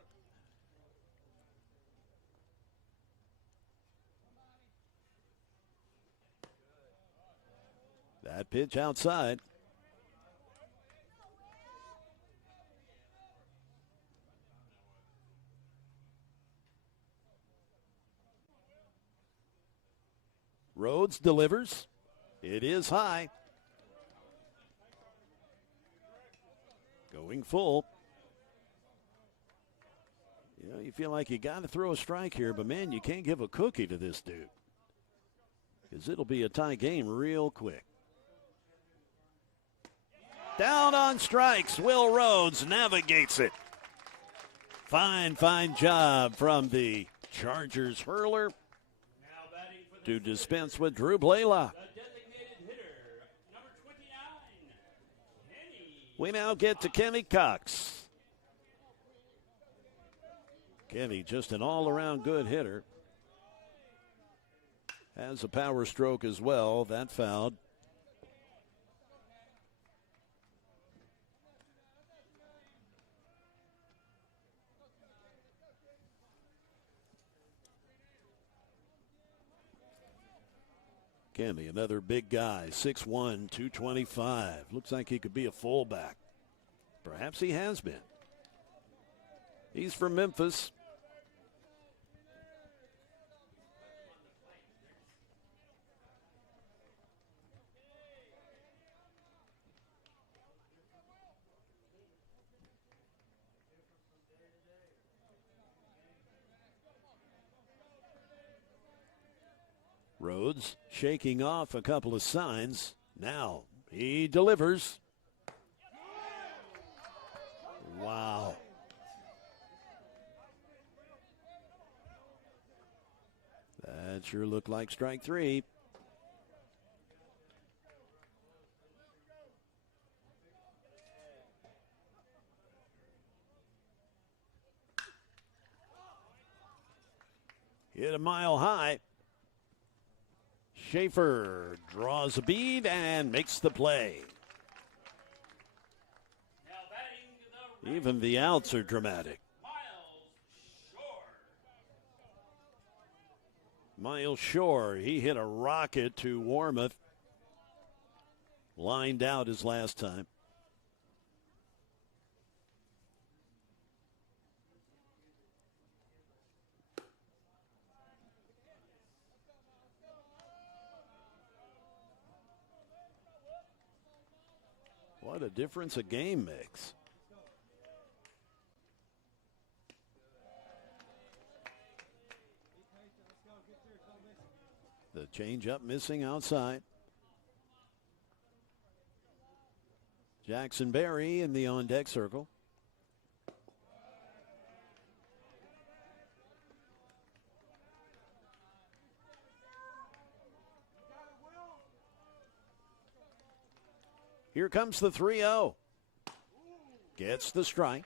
That pitch outside. Rhodes delivers. It is high. Going full. You know, you feel like you got to throw a strike here, but man, you can't give a cookie to this dude, because it'll be a tie game real quick. Down on strikes. Will Rhodes navigates it. Fine job from the Chargers hurler to dispense with Drew Blaylock. We now get to Kenny Cox. Kenny, just an all-around good hitter. Has a power stroke as well. That fouled. Kenny, another big guy, 6'1", 225. Looks like he could be a fullback. Perhaps he has been. He's from Memphis. Rhodes shaking off a couple of signs. Now he delivers. Wow. That sure looked like strike three. Hit a mile high. Schaefer draws a bead and makes the play. Even the outs are dramatic. Miles Shore, he hit a rocket to Warmouth. Lined out his last time. What a difference a game makes. The changeup missing outside. Jackson Berry in the on-deck circle. Here comes the 3-0. Gets the strike.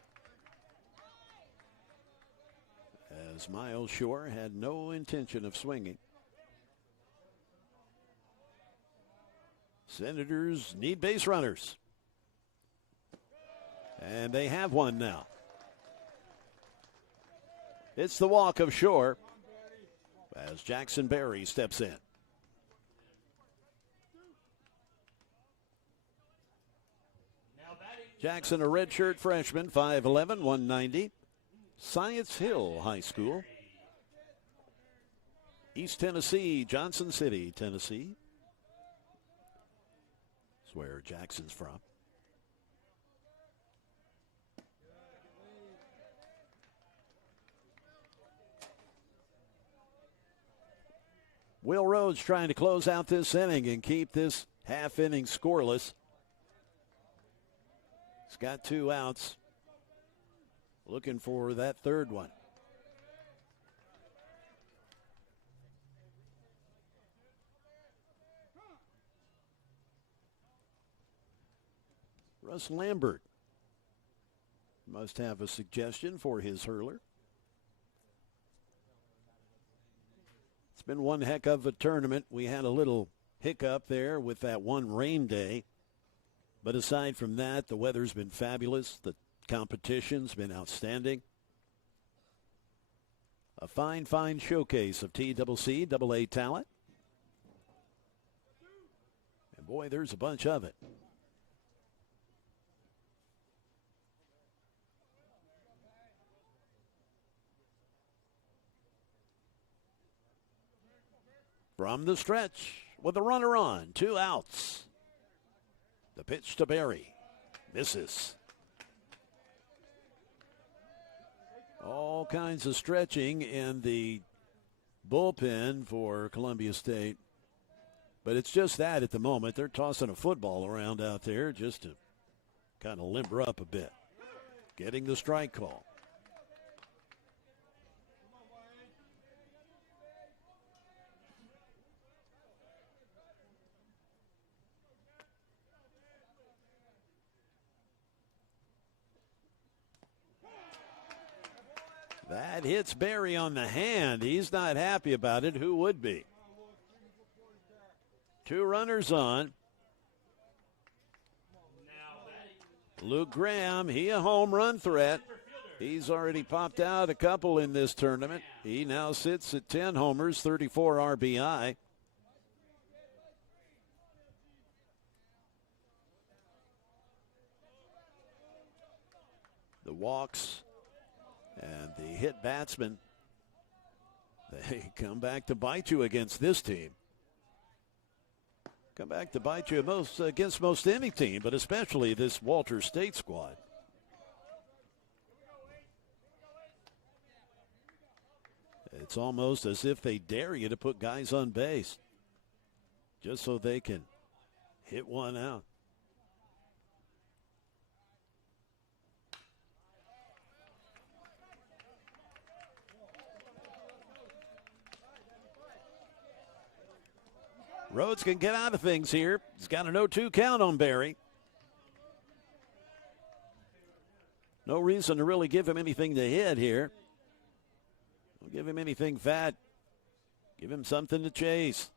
As Miles Shore had no intention of swinging. Senators need base runners. And they have one now. It's the walk of Shore as Jackson Berry steps in. Jackson, a redshirt freshman, 5'11", 190. Science Hill High School. East Tennessee, Johnson City, Tennessee. That's where Jackson's from. Will Rhodes trying to close out this inning and keep this half inning scoreless. He's got 2 outs. Looking for that third one. Russ Lambert must have a suggestion for his hurler. It's been one heck of a tournament. We had a little hiccup there with that one rain day. But aside from that, the weather's been fabulous. The competition's been outstanding. A fine, fine showcase of TCCAA talent. And boy, there's a bunch of it. From the stretch with a runner on, 2 outs. The pitch to Berry. Misses. All kinds of stretching in the bullpen for Columbia State. But it's just that at the moment. They're tossing a football around out there just to kind of limber up a bit. Getting the strike call. That hits Berry on the hand. He's not happy about it. Who would be? 2 runners on. Luke Graham, he a home run threat. He's already popped out a couple in this tournament. He now sits at 10 homers, 34 RBI. walks. And the hit batsmen, they come back to bite you against this team. Come back to bite you against most any team, but especially this Walters State squad. It's almost as if they dare you to put guys on base just so they can hit one out. Rhodes can get out of things here. He's got an 0-2 count on Barry. No reason to really give him anything to hit here. Don't give him anything fat. Give him something to chase.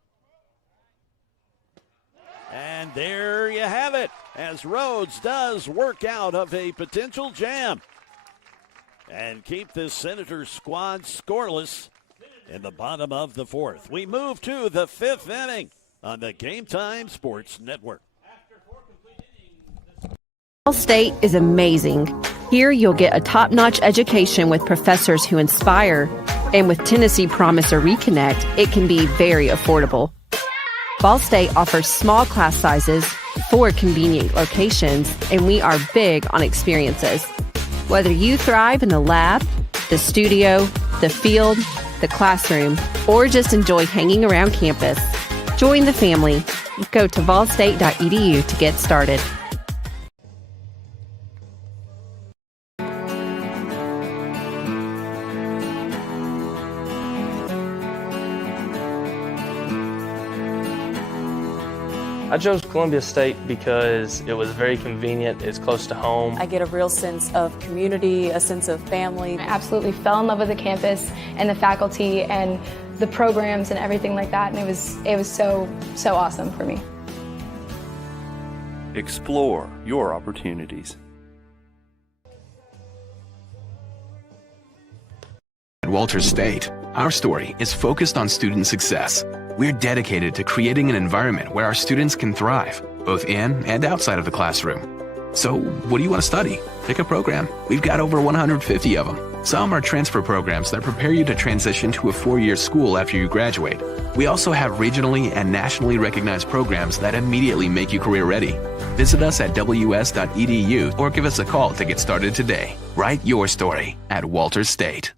And there you have it, as Rhodes does work out of a potential jam and keep this Senator squad scoreless in the bottom of the fourth. We move to the fifth inning on the Game Time Sports Network. Ball State is amazing. Here you'll get a top-notch education with professors who inspire, and with Tennessee Promise or Reconnect, it can be very affordable. Ball State offers small class sizes, 4 convenient locations, and we are big on experiences. Whether you thrive in the lab, the studio, the field, the classroom, or just enjoy hanging around campus, join the family. Go to ballstate.edu to get started. I chose Columbia State because it was very convenient, it's close to home. I get a real sense of community, a sense of family. I absolutely fell in love with the campus and the faculty and the programs and everything like that, and it was so awesome for me. Explore your opportunities. At Walters State, our story is focused on student success. We're dedicated to creating an environment where our students can thrive, both in and outside of the classroom. So, what do you want to study? Pick a program. We've got over 150 of them. Some are transfer programs that prepare you to transition to a 4-year school after you graduate. We also have regionally and nationally recognized programs that immediately make you career ready. Visit us at ws.edu or give us a call to get started today. Write your story at Walters State.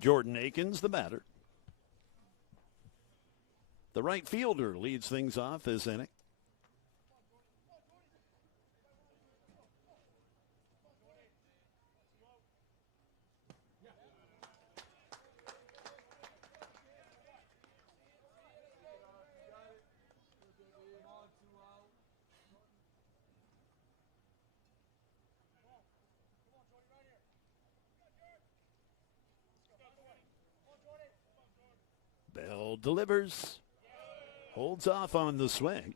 Jordan Akins, the batter. The right fielder leads things off this inning. Bell delivers, holds off on the swing.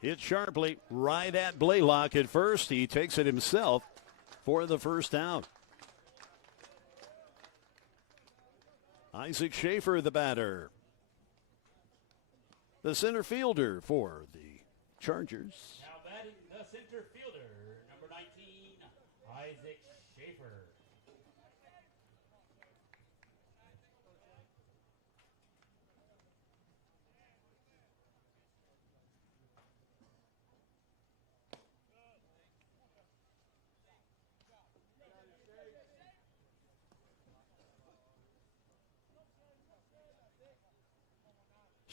Hit sharply right at Blaylock at first. He takes it himself for the first out. Isaac Schaefer, the batter. The center fielder for the Chargers. Now batting the center fielder, number 19, Isaac Schaefer.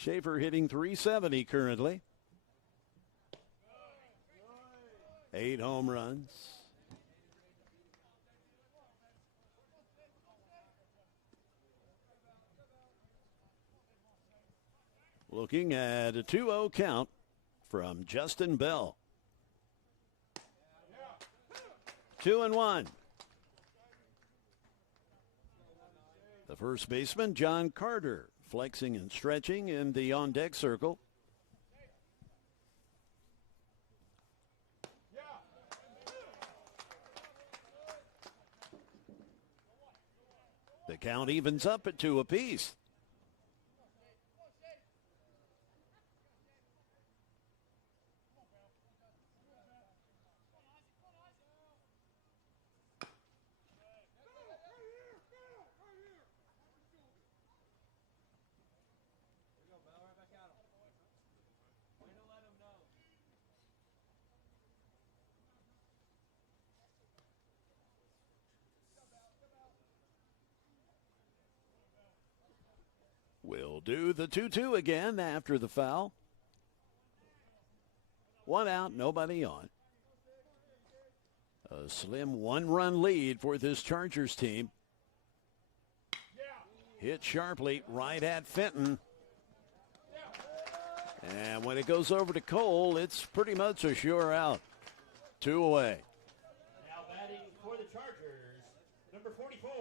Schaefer hitting .370 currently. 8 home runs. Looking at a 2-0 count from Justin Bell. 2-1. The first baseman, John Carter, flexing and stretching in the on-deck circle. The count evens up at 2 apiece. We'll do the 2-2 again after the foul. 1 out, nobody on. A slim 1-run lead for this Chargers team. Hit sharply right at Fenton. And when it goes over to Cole, it's pretty much a sure out. 2 away. Now batting for the Chargers, number 44,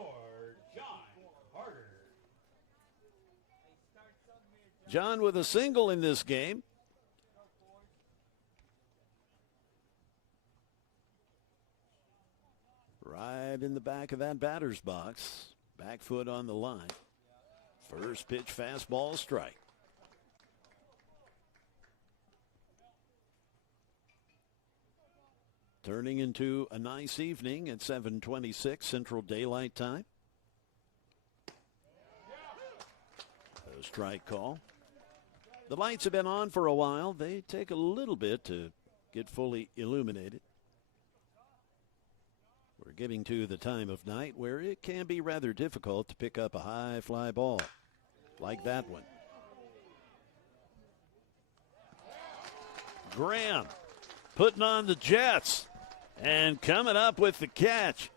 John Carter. John with a single in this game. Right in the back of that batter's box. Back foot on the line. First pitch fastball strike. Turning into a nice evening at 7:26 Central Daylight Time. A strike call. The lights have been on for a while. They take a little bit to get fully illuminated. We're getting to the time of night where it can be rather difficult to pick up a high fly ball like that one. Graham putting on the Jets and coming up with the catch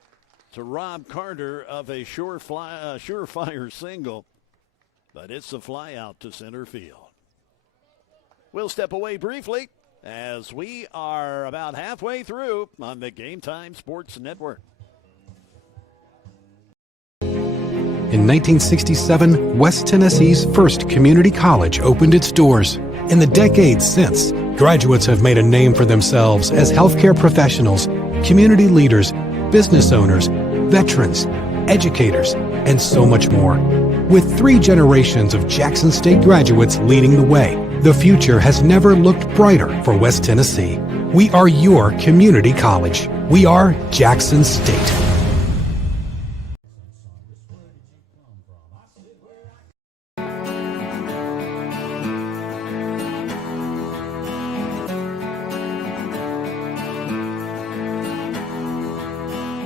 to rob Carter of a surefire single. But it's a fly out to center field. We'll step away briefly as we are about halfway through on the Game Time Sports Network. In 1967, West Tennessee's first community college opened its doors. In the decades since, graduates have made a name for themselves as healthcare professionals, community leaders, business owners, veterans, educators, and so much more. With 3 generations of Jackson State graduates leading the way, the future has never looked brighter for West Tennessee. We are your community college. We are Jackson State.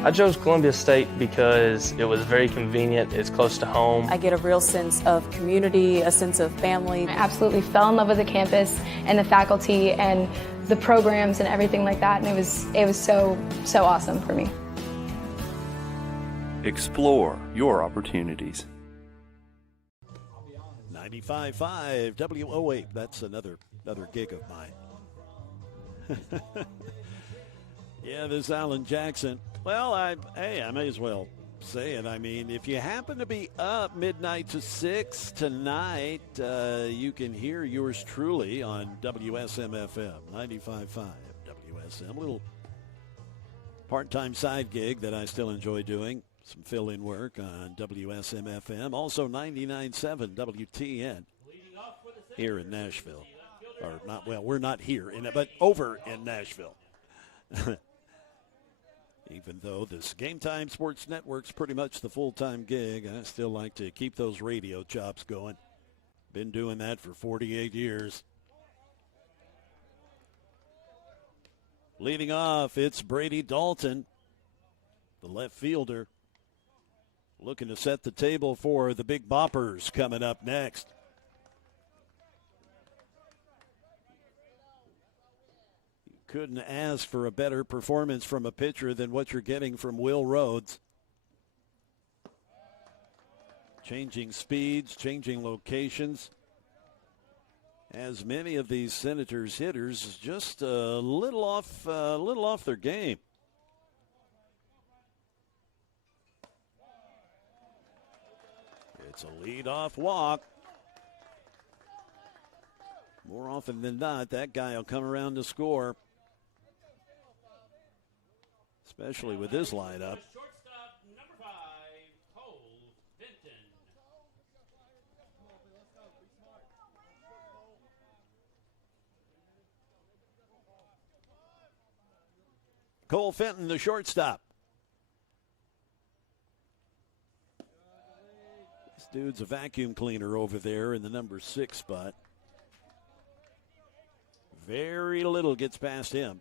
I chose Columbia State because it was very convenient, it's close to home. I get a real sense of community, a sense of family. I absolutely fell in love with the campus and the faculty and the programs and everything like that, and it was so awesome for me. Explore your opportunities. 95.5 WOA. That's another gig of mine. Yeah, this Alan Jackson. Well, I may as well say it. I mean, if you happen to be up midnight to 6 tonight, you can hear yours truly on WSM-FM, 95.5 WSM. A little part-time side gig that I still enjoy doing. Some fill-in work on WSM-FM. Also 99.7 WTN here in Nashville. Or not, well, we're not here, but over in Nashville. Even though this Game Time Sports Network's pretty much the full-time gig, I still like to keep those radio chops going. Been doing that for 48 years. Leading off, it's Brady Dalton, the left fielder, looking to set the table for the Big Boppers coming up next. Couldn't ask for a better performance from a pitcher than what you're getting from Will Rhodes. Changing speeds, changing locations. As many of these Senators hitters just a little off their game. It's a leadoff walk. More often than not, that guy will come around to score. Especially with this lineup. Shortstop number 5, Cole Vinton. Cole Fenton, the shortstop. This dude's a vacuum cleaner over there in the number 6 spot. Very little gets past him.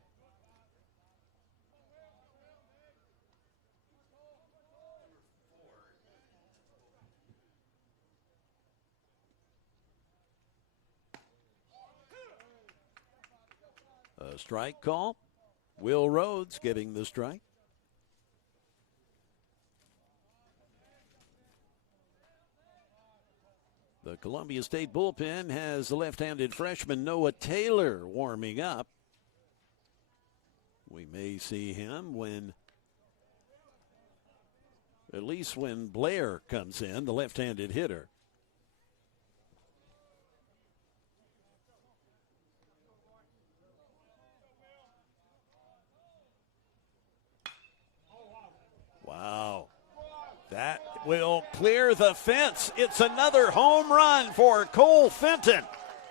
A strike call. Will Rhodes getting the strike. The Columbia State bullpen has the left-handed freshman Noah Taylor warming up. We may see him at least when Blair comes in, the left-handed hitter. Wow. That will clear the fence. It's another home run for Cole Fenton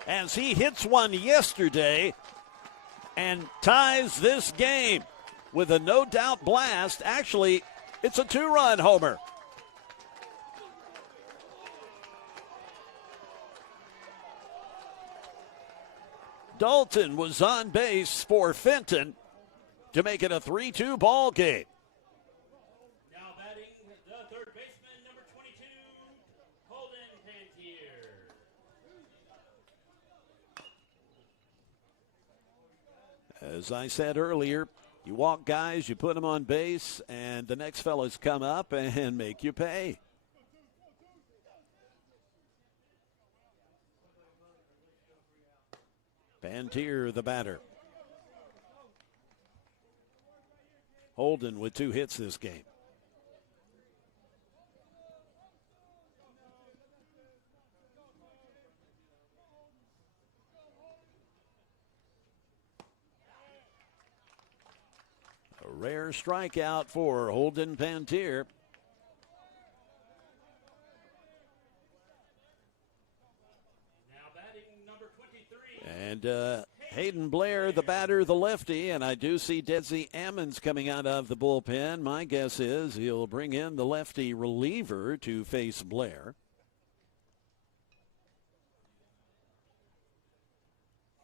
as he hits one yesterday and ties this game with a no-doubt blast. Actually, it's a 2-run homer. Dalton was on base for Fenton to make it a 3-2 ball game. As I said earlier, you walk guys, you put them on base, and the next fellas come up and make you pay. Pantier, the batter. Holden with 2 hits this game. A rare strikeout for Holden Pantier. Now batting number 23. And Hayden Blair, the batter, the lefty, and I do see Desi Ammons coming out of the bullpen. My guess is he'll bring in the lefty reliever to face Blair.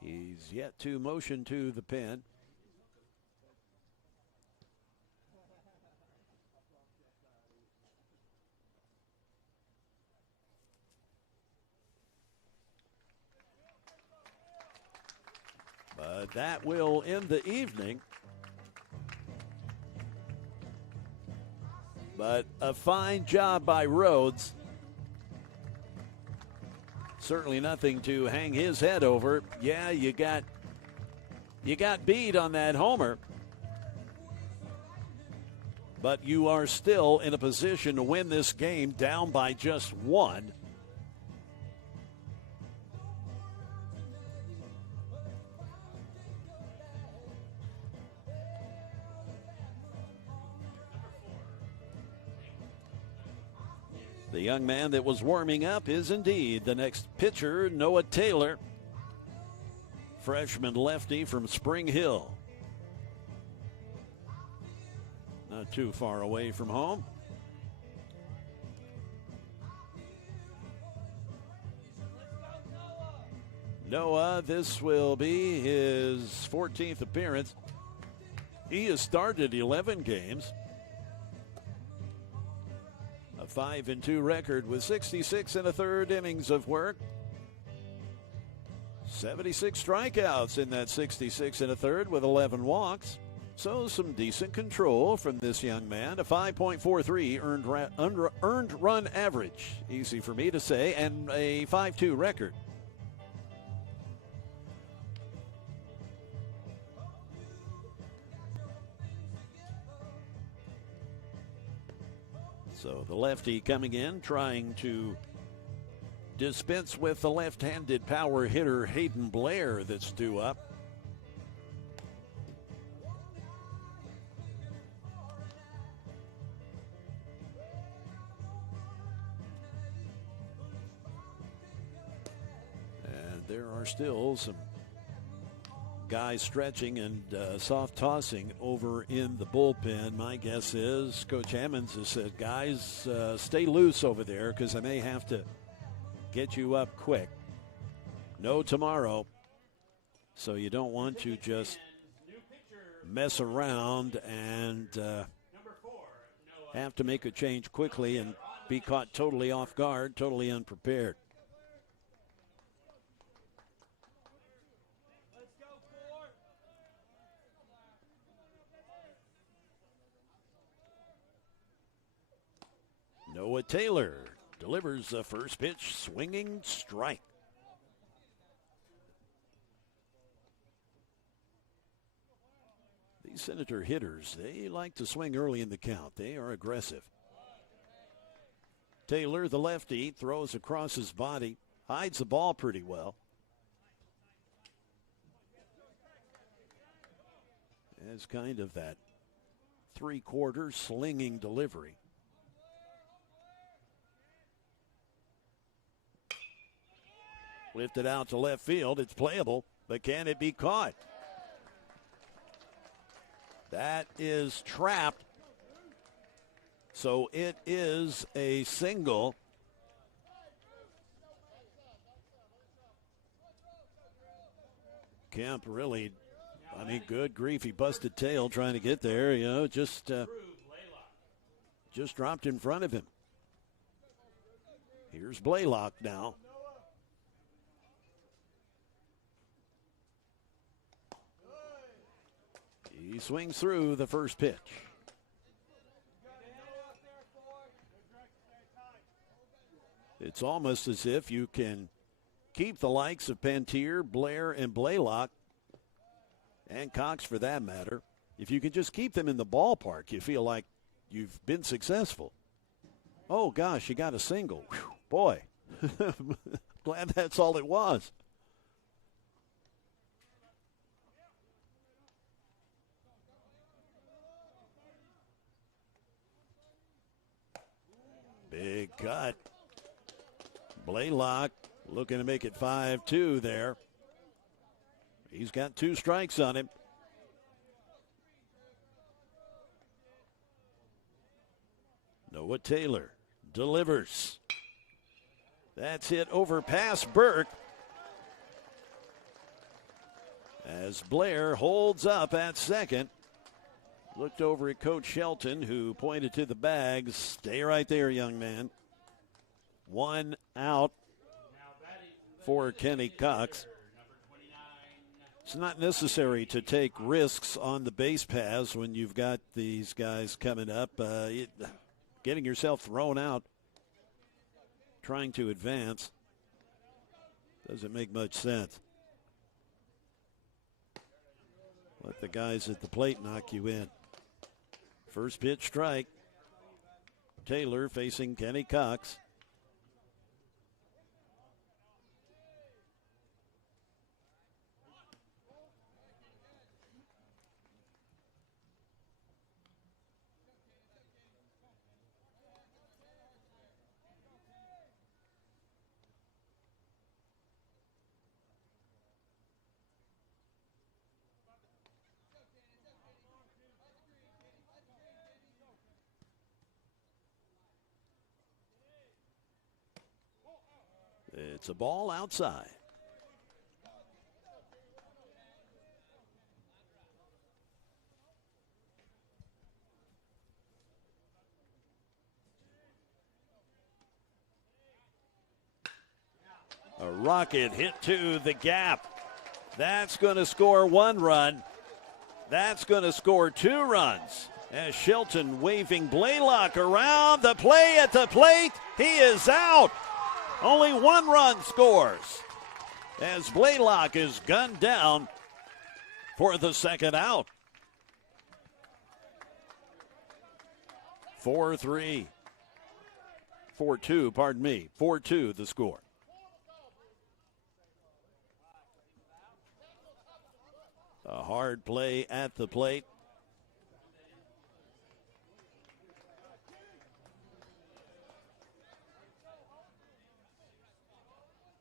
He's yet to motion to the pen. But that will end the evening. But a fine job by Rhodes. Certainly nothing to hang his head over. Yeah, you got beat on that homer. But you are still in a position to win this game down by just 1. The young man that was warming up is indeed the next pitcher, Noah Taylor, freshman lefty from Spring Hill. Not too far away from home. Noah, this will be his 14th appearance. He has started 11 games. A 5-2 record with 66 1/3 innings of work. 76 strikeouts in that 66 and a third with 11 walks. So some decent control from this young man. A 5.43 earned run average. Easy for me to say. And a 5.2 record. So the lefty coming in, trying to dispense with the left-handed power hitter Hayden Blair that's due up. And there are still some guys stretching and soft tossing over in the bullpen. My guess is Coach Hammonds has said, guys, stay loose over there because I may have to get you up quick. No tomorrow, so you don't want to just mess around and have to make a change quickly and be caught totally off guard, totally unprepared. Noah Taylor delivers the first pitch, swinging strike. These Senator hitters, they like to swing early in the count. They are aggressive. Taylor, the lefty, throws across his body, hides the ball pretty well. It's kind of that three-quarter slinging delivery. Lifted out to left field. It's playable, but can it be caught? That is trapped. So it is a single. Kemp really, good grief. He busted tail trying to get there. Just dropped in front of him. Here's Blaylock now. He swings through the first pitch. It's almost as if you can keep the likes of Pantier, Blair, and Blaylock, and Cox for that matter. If you can just keep them in the ballpark, you feel like you've been successful. Oh, gosh, you got a single. Whew, boy, glad that's all it was. Big cut. Blaylock looking to make it 5-2 there. He's got 2 strikes on him. Noah Taylor delivers. That's hit over past Burke. As Blair holds up at second. Looked over at Coach Shelton, who pointed to the bags. Stay right there, young man. 1 out for Kenny Cox. It's not necessary to take risks on the base paths when you've got these guys coming up. Getting yourself thrown out, trying to advance, doesn't make much sense. Let the guys at the plate knock you in. First pitch strike. Taylor facing Kenny Cox. It's a ball outside. A rocket hit to the gap. That's going to score 1 run. That's going to score 2 runs. As Shelton waving Blaylock around the play at the plate. He is out. Only 1 run scores as Blaylock is gunned down for the second out. 4-3. 4-2, pardon me. 4-2 the score. A hard play at the plate.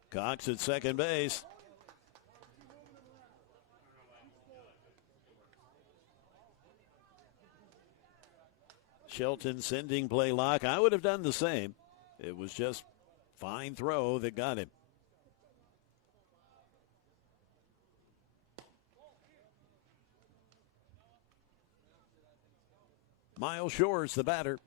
Cox at second base. Shelton sending Blaylock. I would have done the same. It was just fine throw that got him. Miles Shores, the batter.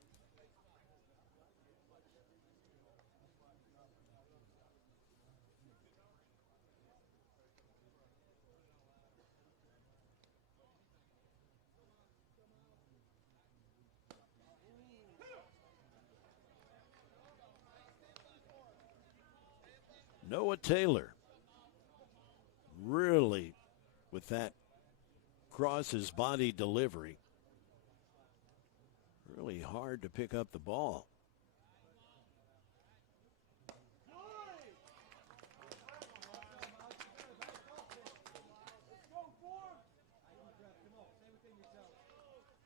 Noah Taylor, really, with that cross his body delivery, really hard to pick up the ball.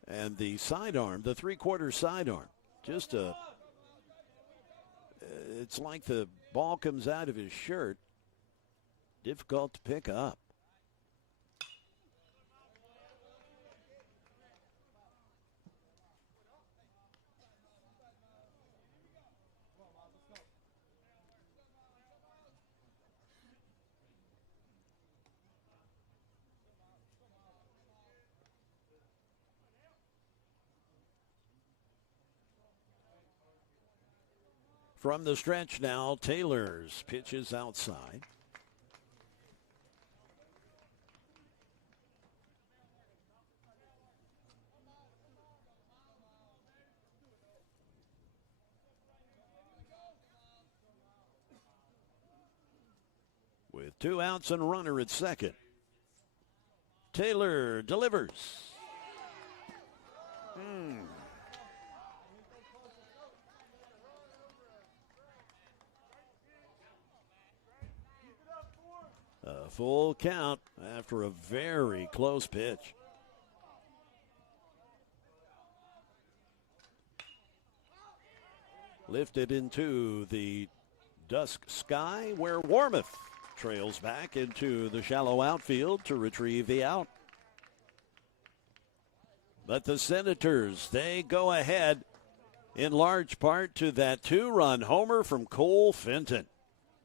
And the sidearm, the 3/4 sidearm, just it's like the ball comes out of his shirt. Difficult to pick up. From the stretch now, Taylor's pitches outside. With 2 outs and a runner at second, Taylor delivers. A full count after a very close pitch. Lifted into the dusk sky where Warmoth trails back into the shallow outfield to retrieve the out. But the Senators, they go ahead in large part to that 2-run homer from Cole Fenton.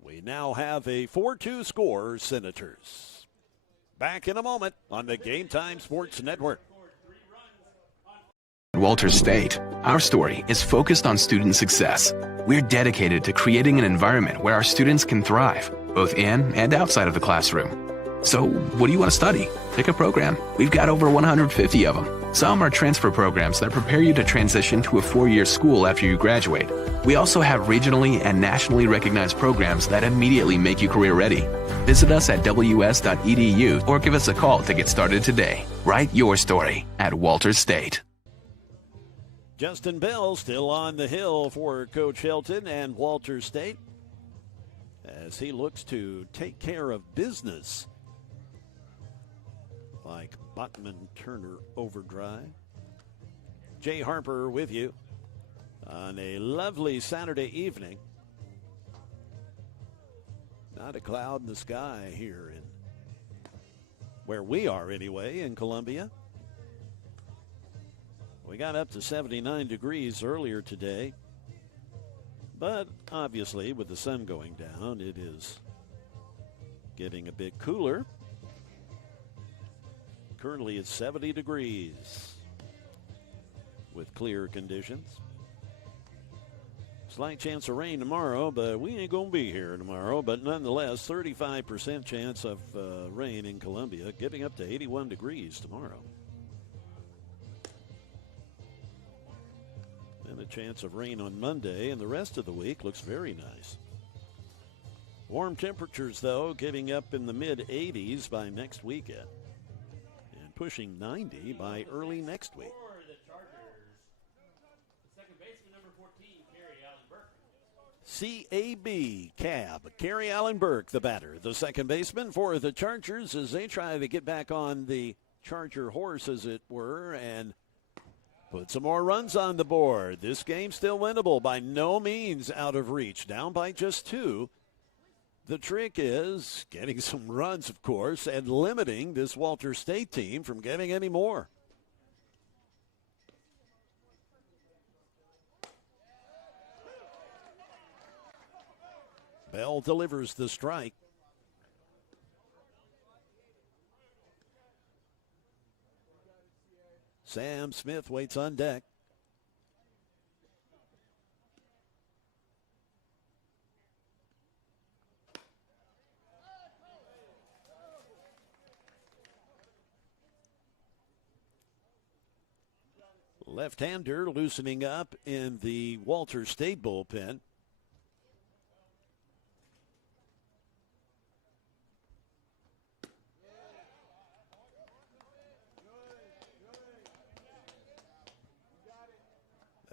We now have a 4-2 score, Senators. Back in a moment on the Game Time Sports Network. At Walters State, our story is focused on student success. We're dedicated to creating an environment where our students can thrive, both in and outside of the classroom. So, what do you want to study? Pick a program. We've got over 150 of them. Some are transfer programs that prepare you to transition to a 4-year school after you graduate. We also have regionally and nationally recognized programs that immediately make you career ready. Visit us at ws.edu or give us a call to get started today. Write your story at Walters State. Justin Bell still on the hill for Coach Hilton and Walters State as he looks to take care of business like Bachman Turner Overdrive. Jay Harper with you on a lovely Saturday evening. Not a cloud in the sky here in where we are anyway, in Columbia. We got up to 79 degrees earlier today, but obviously with the sun going down, it is getting a bit cooler. Currently it's 70 degrees with clear conditions. Slight chance of rain tomorrow, but we ain't going to be here tomorrow. But nonetheless, 35% chance of rain in Columbia, getting up to 81 degrees tomorrow. And a chance of rain on Monday, and the rest of the week looks very nice. Warm temperatures, though, getting up in the mid-80s by next weekend. And pushing 90 by early next week. CAB Cab, Carrie Allen Burke, the batter, the second baseman for the Chargers as they try to get back on the Charger horse, as it were, and put some more runs on the board. This game still winnable, by no means out of reach, down by just 2. The trick is getting some runs, of course, and limiting this Walters State team from getting any more. Bell delivers the strike. Sam Smith waits on deck. Left-hander loosening up in the Walters State bullpen.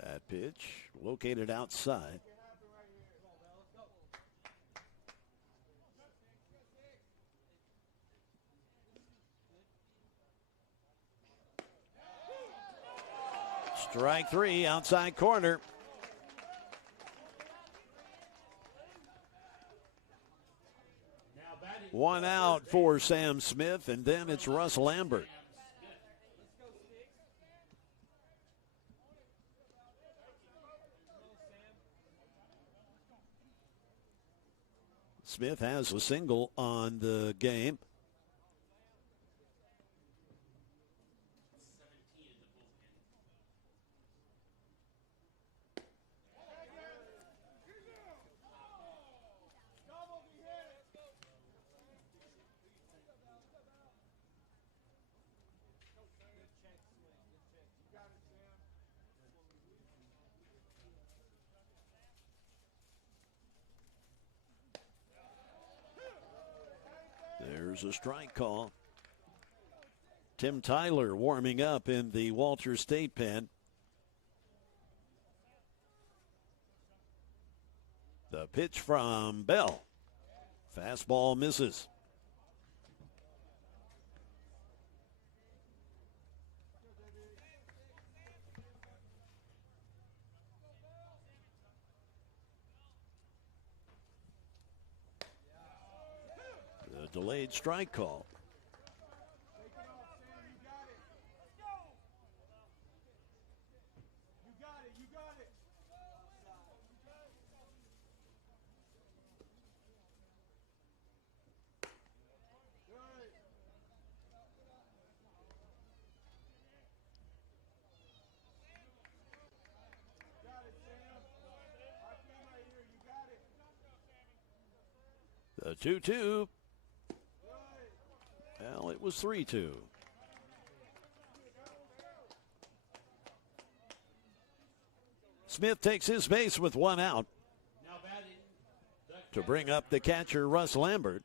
That pitch located outside. Strike 3, outside corner. One out for Sam Smith, and then it's Russ Lambert. Smith has a single on the game. There's a strike call. Tim Tyler warming up in the Walters State pen. The pitch from Bell. Fastball misses. Delayed strike call. The 2-2. Well, it was 3-2. Smith takes his base with one out. To bring up the catcher, Russ Lambert.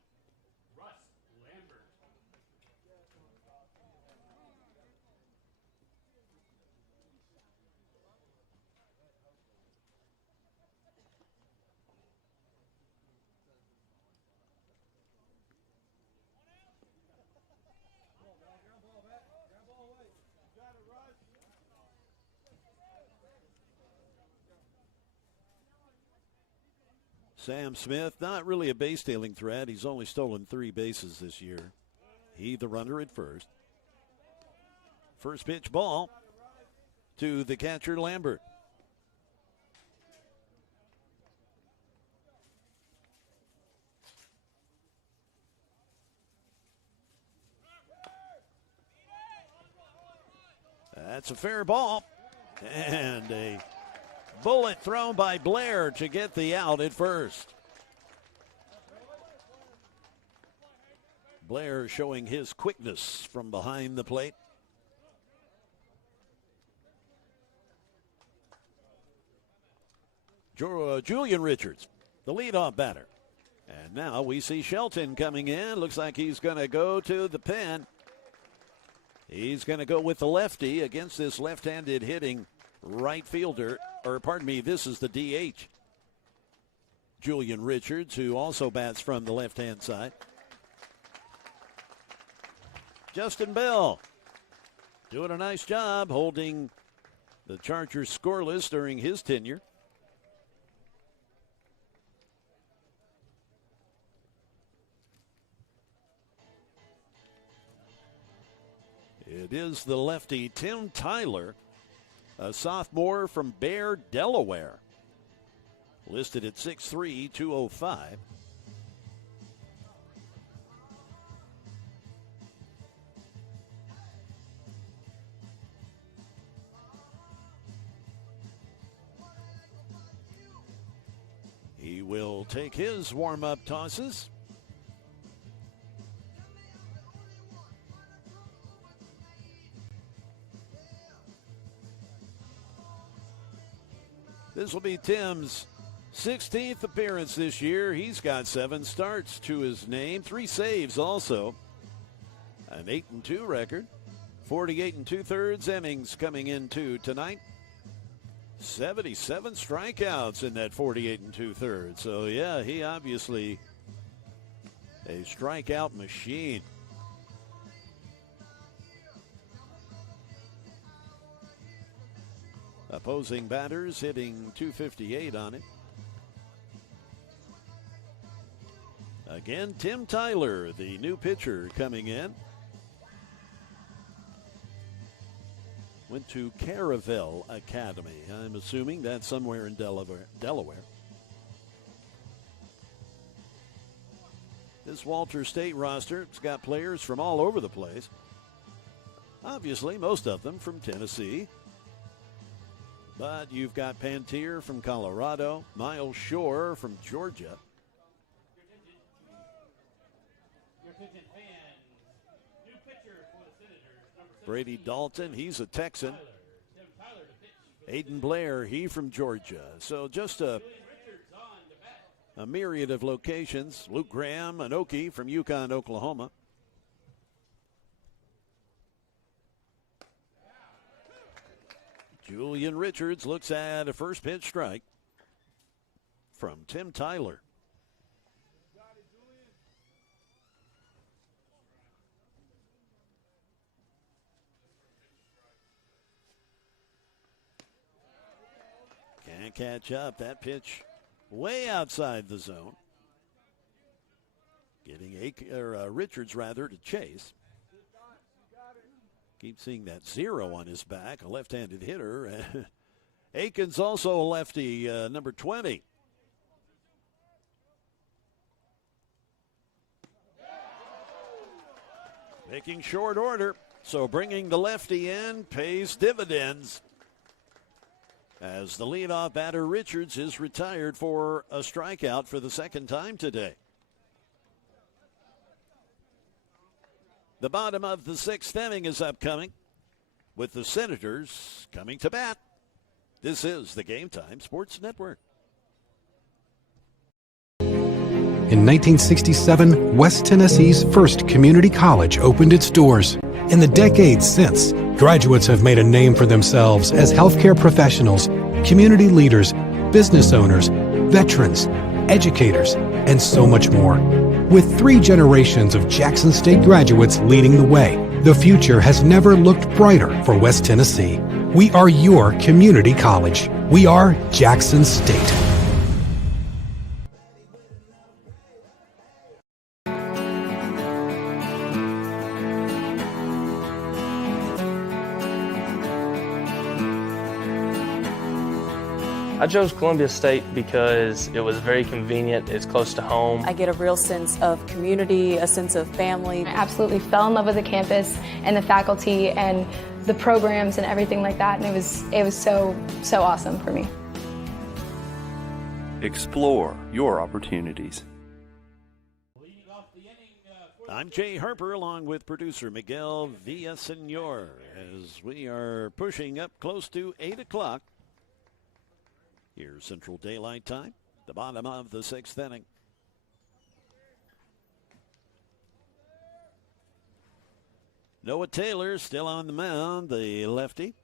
Sam Smith, not really a base-stealing threat. He's only stolen 3 bases this year. He, the runner at first. First pitch ball to the catcher, Lambert. That's a fair ball. And a Bullet thrown by Blair to get the out at first. Blair showing his quickness from behind the plate. Julian Richards, the leadoff batter. And now we see Shelton coming in. Looks like he's going to go to the pen. He's going to go with the lefty against this left-handed hitting right fielder. Or pardon me, this is the DH. Julian Richards, who also bats from the left-hand side. Justin Bell doing a nice job holding the Chargers scoreless during his tenure. It is the lefty Tim Tyler, a sophomore from Bear, Delaware. Listed at 6'3", 205. He will take his warm-up tosses. This will be Tim's 16th appearance this year. He's got 7 starts to his name, 3 saves also. An 8-2 record. 48 2/3 innings coming into tonight. 77 strikeouts in that 48 2/3. So yeah, he obviously a strikeout machine. Opposing batters hitting .258 on it. Again, Tim Tyler, the new pitcher coming in. Went to Caravel Academy. I'm assuming that's somewhere in Delaware. This Walters State roster has got players from all over the place. Obviously, most of them from Tennessee. But you've got Pantier from Colorado, Miles Shore from Georgia. Brady Dalton, he's a Texan. Aiden Blair, he from Georgia. So just a myriad of locations. Luke Graham, an Okie from Yukon, Oklahoma. Julian Richards looks at a first pitch strike from Tim Tyler. Can't catch up. That pitch way outside the zone. Getting Richards rather to chase. Keep seeing that 0 on his back, a left-handed hitter. Aiken's also a lefty, number 20. Making short order, so bringing the lefty in pays dividends. As the leadoff batter Richards is retired for a strikeout for the second time today. The bottom of the 6th inning is upcoming with the Senators coming to bat. This is the Game Time Sports Network. In 1967, West Tennessee's first community college opened its doors. In the decades since, graduates have made a name for themselves as healthcare professionals, community leaders, business owners, veterans, educators, and so much more. With 3 generations of Jackson State graduates leading the way, the future has never looked brighter for West Tennessee. We are your community college. We are Jackson State. I chose Columbia State because it was very convenient, it's close to home. I get a real sense of community, a sense of family. I absolutely fell in love with the campus and the faculty and the programs and everything like that, and it was so awesome for me. Explore your opportunities. I'm Jay Harper along with producer Miguel Villasenor as we are pushing up close to 8 o'clock. Here's Central Daylight Time, the bottom of the 6th inning. Noah Taylor still on the mound, the lefty.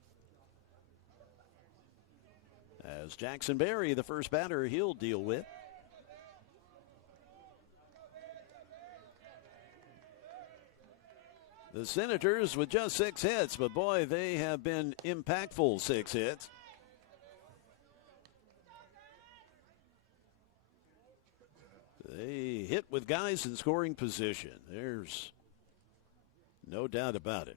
As Jackson Berry, the first batter he'll deal with. The Senators with just 6 hits, but boy, they have been impactful 6 hits. They hit with guys in scoring position. There's no doubt about it.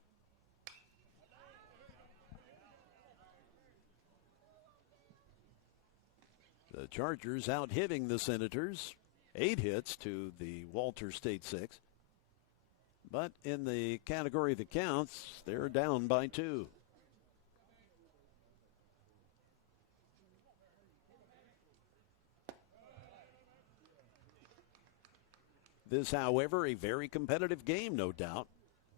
The Chargers out hitting the Senators. 8 hits to the Walter State 6. But in the category that counts, they're down by 2. This, however, a very competitive game, no doubt,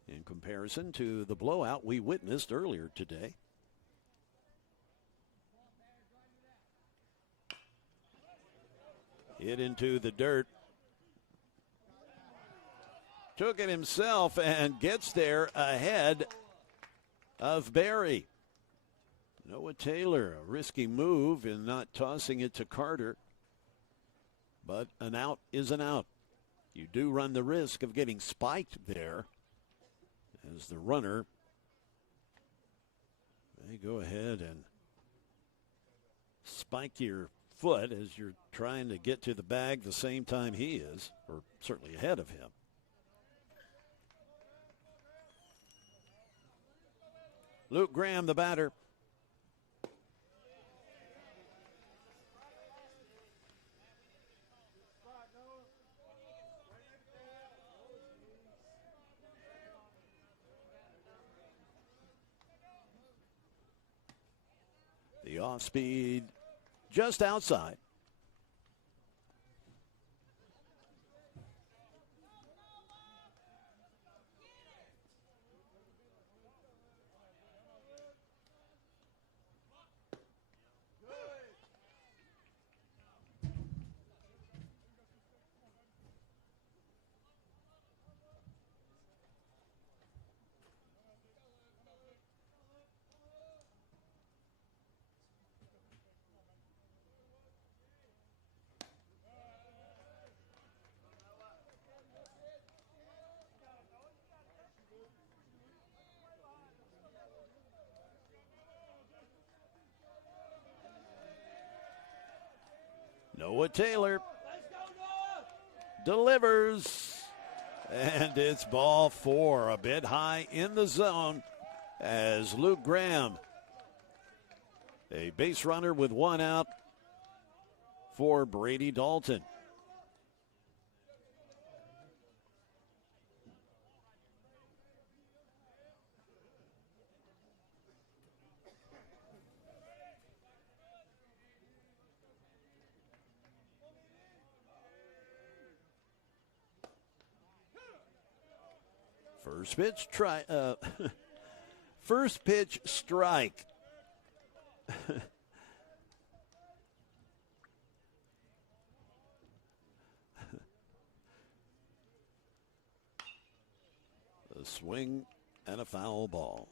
in comparison to the blowout we witnessed earlier today. Hit into the dirt. Took it himself and gets there ahead of Berry. Noah Taylor, a risky move in not tossing it to Carter. But an out is an out. You do run the risk of getting spiked there as the runner. They go ahead and spike your foot as you're trying to get to the bag the same time he is, or certainly ahead of him. Luke Graham, the batter. The off speed just outside. Noah Taylor delivers, and it's ball 4, a bit high in the zone as Luke Graham, a base runner with 1 out for Brady Dalton. First pitch strike. A swing and a foul ball.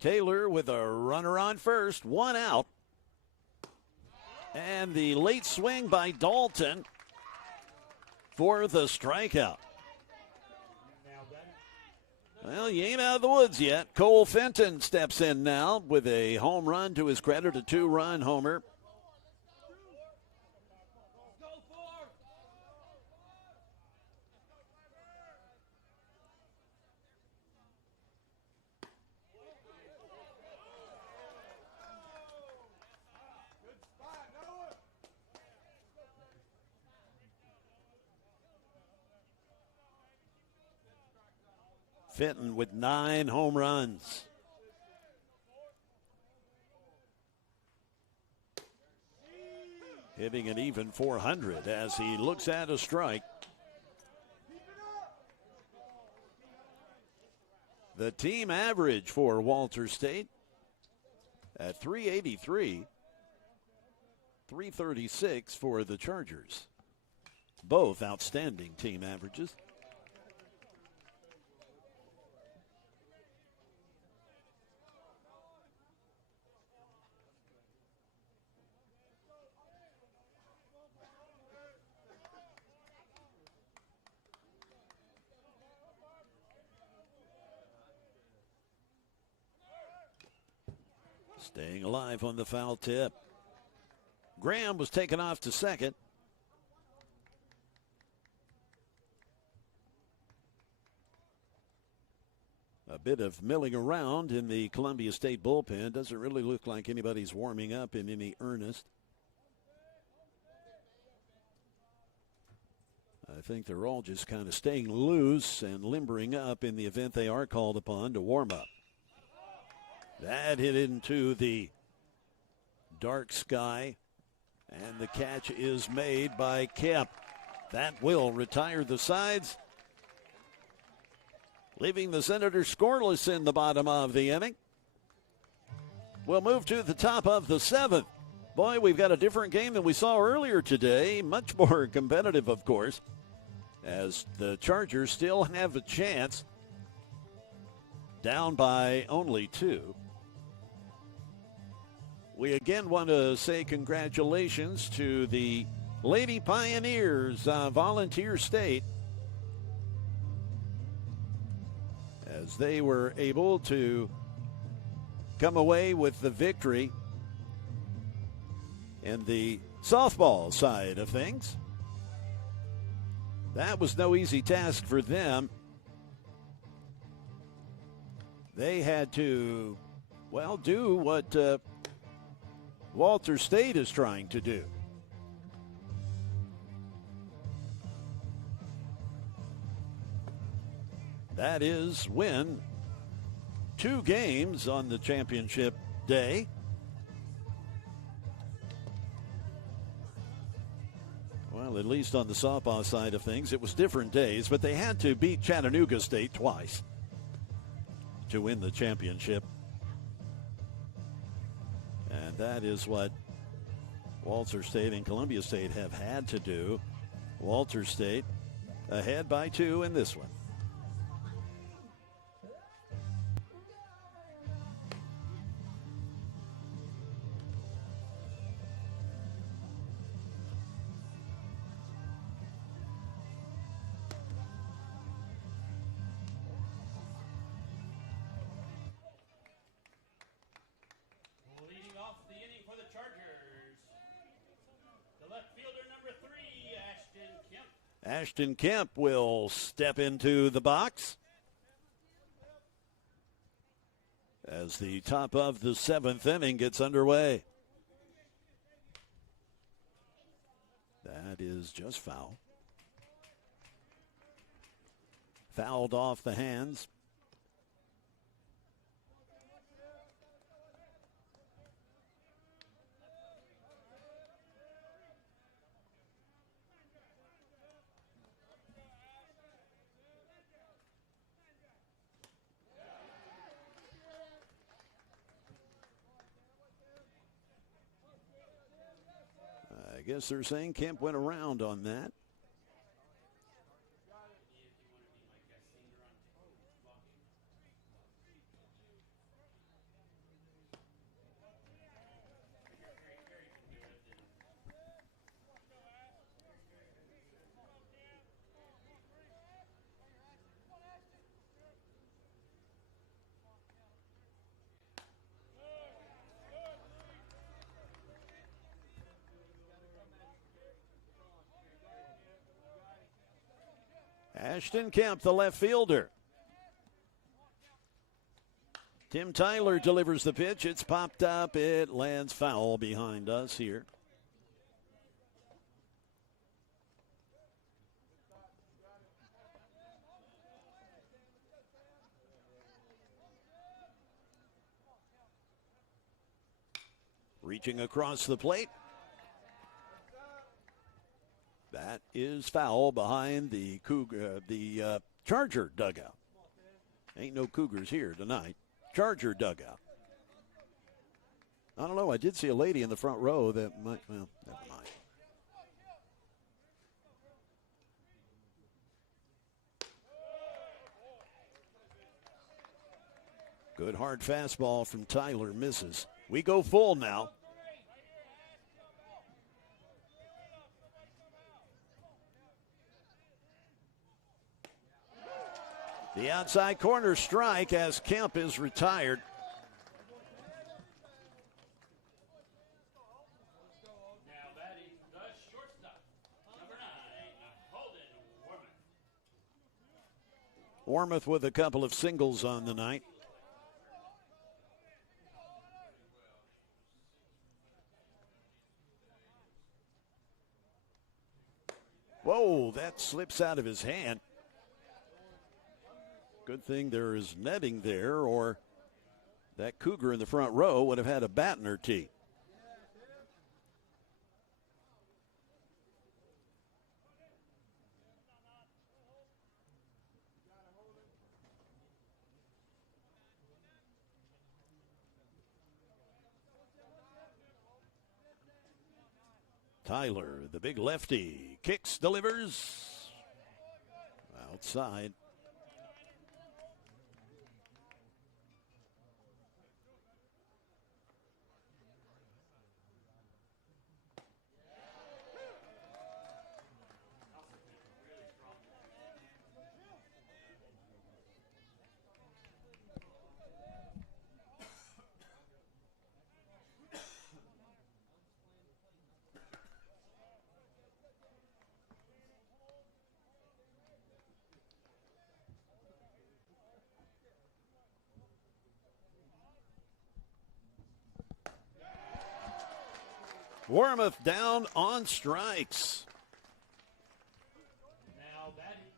Taylor with a runner on first, 1 out. And the late swing by Dalton for the strikeout. Well, you ain't out of the woods yet. Cole Fenton steps in now with a home run to his credit, a 2-run homer. Fenton with 9 home runs. Hitting an even 400 as he looks at a strike. The team average for Walters State at 383, 336 for the Chargers. Both outstanding team averages. Staying alive on the foul tip. Graham was taken off to second. A bit of milling around in the Columbia State bullpen. Doesn't really look like anybody's warming up in any earnest. I think they're all just kind of staying loose and limbering up in the event they are called upon to warm up. That hit into the dark sky, and the catch is made by Kemp. That will retire the sides, leaving the Senators scoreless in the bottom of the inning. We'll move to the top of the 7th. Boy, we've got a different game than we saw earlier today. Much more competitive, of course, as the Chargers still have a chance, down by only 2. We again want to say congratulations to the Lady Pioneers, Volunteer State, as they were able to come away with the victory in the softball side of things. That was no easy task for them. They had to, well, do what Walters State is trying to do. That is win 2 games on the championship day. Well, at least on the softball side of things, it was different days, but they had to beat Chattanooga State twice to win the championship. And that is what Walters State and Columbia State have had to do. Walters State ahead by 2 in this one. Ashton Kemp will step into the box as the top of the 7th inning gets underway. That is just foul. Fouled off the hands. I guess they're saying Kemp went around on that. Ashton Kemp, the left fielder. Tim Tyler delivers the pitch. It's popped up. It lands foul behind us here. Reaching across the plate. That is foul behind the Charger dugout. Ain't no Cougars here tonight. Charger dugout. I don't know. I did see a lady in the front row that might, well, never mind. Good hard fastball from Tyler, misses. We go full now. The outside corner strike as Kemp is retired. Now batting the shortstop, number 9, Holden Warmouth. Warmouth with a couple of singles on the night. Whoa, that slips out of his hand. Good thing there is netting there, or that Cougar in the front row would have had a bat in her teeth. Tyler, the big lefty, kicks, delivers. Outside. Warmouth down on strikes. Now batting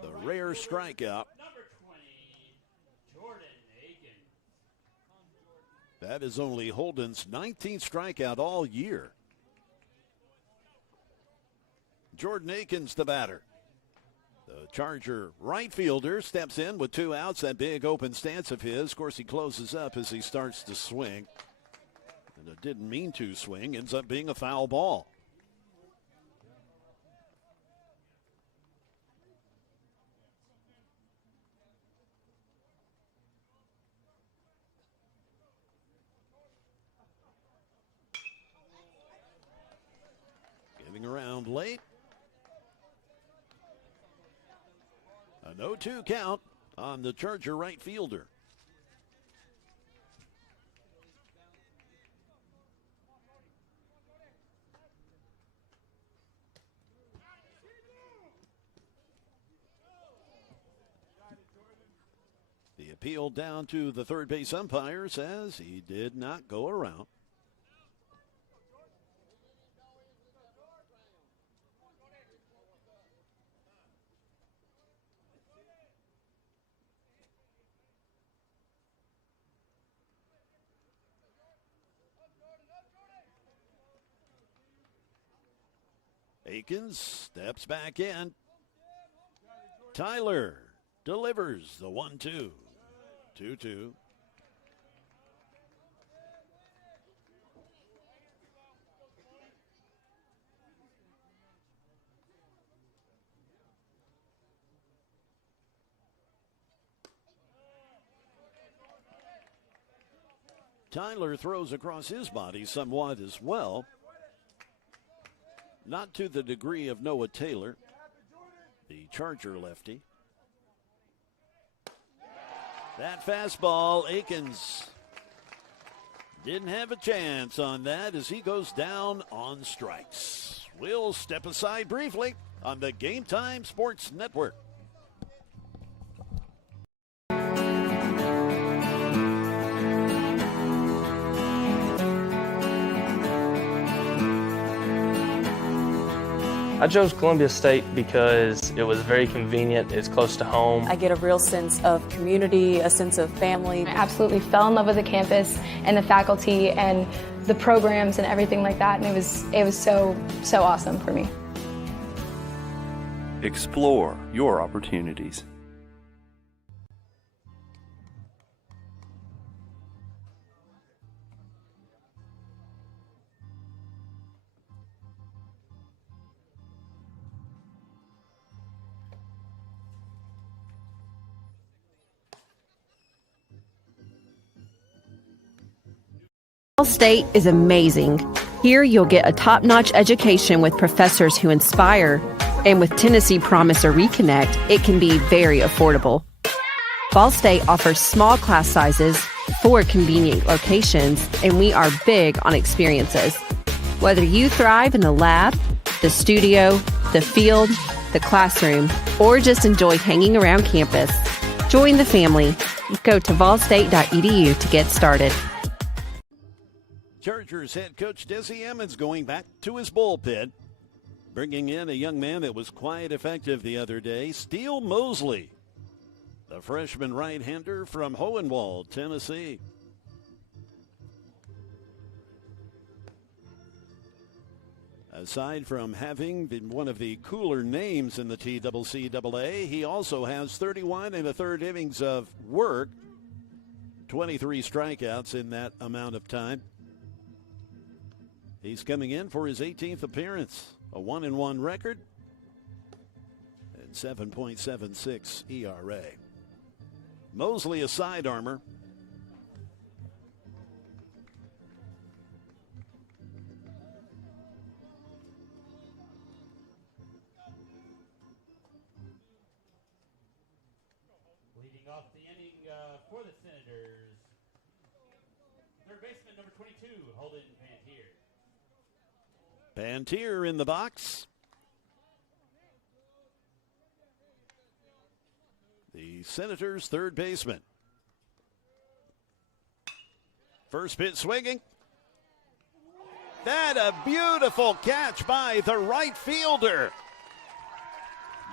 The rare strikeout. number 20, Jordan Aiken. That is only Holden's 19th strikeout all year. Jordan Aiken's the batter. The Charger right fielder steps in with 2 outs. That big open stance of his. Of course, he closes up as he starts to swing. And it didn't mean to swing. Ends up being a foul ball. Giving around late. A 0-2 count on the Charger right fielder. The appeal down to the third base umpire says he did not go around. Aikens steps back in. Tyler delivers the 1-2. 2-2. Tyler throws across his body somewhat as well. Not to the degree of Noah Taylor, the Charger lefty. That fastball, Aikens didn't have a chance on that as he goes down on strikes. We'll step aside briefly on the Game Time Sports Network. I chose Columbia State because it was very convenient, it's close to home. I get a real sense of community, a sense of family. I absolutely fell in love with the campus and the faculty and the programs and everything like that, and it was so awesome for me. Explore your opportunities. Ball State is amazing. Here you'll get a top-notch education with professors who inspire, and with Tennessee Promise or Reconnect, it can be very affordable. Ball State offers small class sizes, 4 convenient locations, and we are big on experiences. Whether you thrive in the lab, the studio, the field, the classroom, or just enjoy hanging around campus, join the family. Go to ballstate.edu to get started. Chargers head coach Desi Emmons going back to his bullpen, bringing in a young man that was quite effective the other day, Steele Mosley, the freshman right-hander from Hohenwald, Tennessee. Aside from having been one of the cooler names in the TCCAA, he also has 31 1/3 innings of work, 23 strikeouts in that amount of time. He's coming in for his 18th appearance, a 1-1 record, and 7.76 ERA. Mosley a side armor. Leading off the inning for the Senators, third baseman number 22, Holden Pantier. Pantier in the box. The Senators' third baseman. First pitch swinging. That a beautiful catch by the right fielder.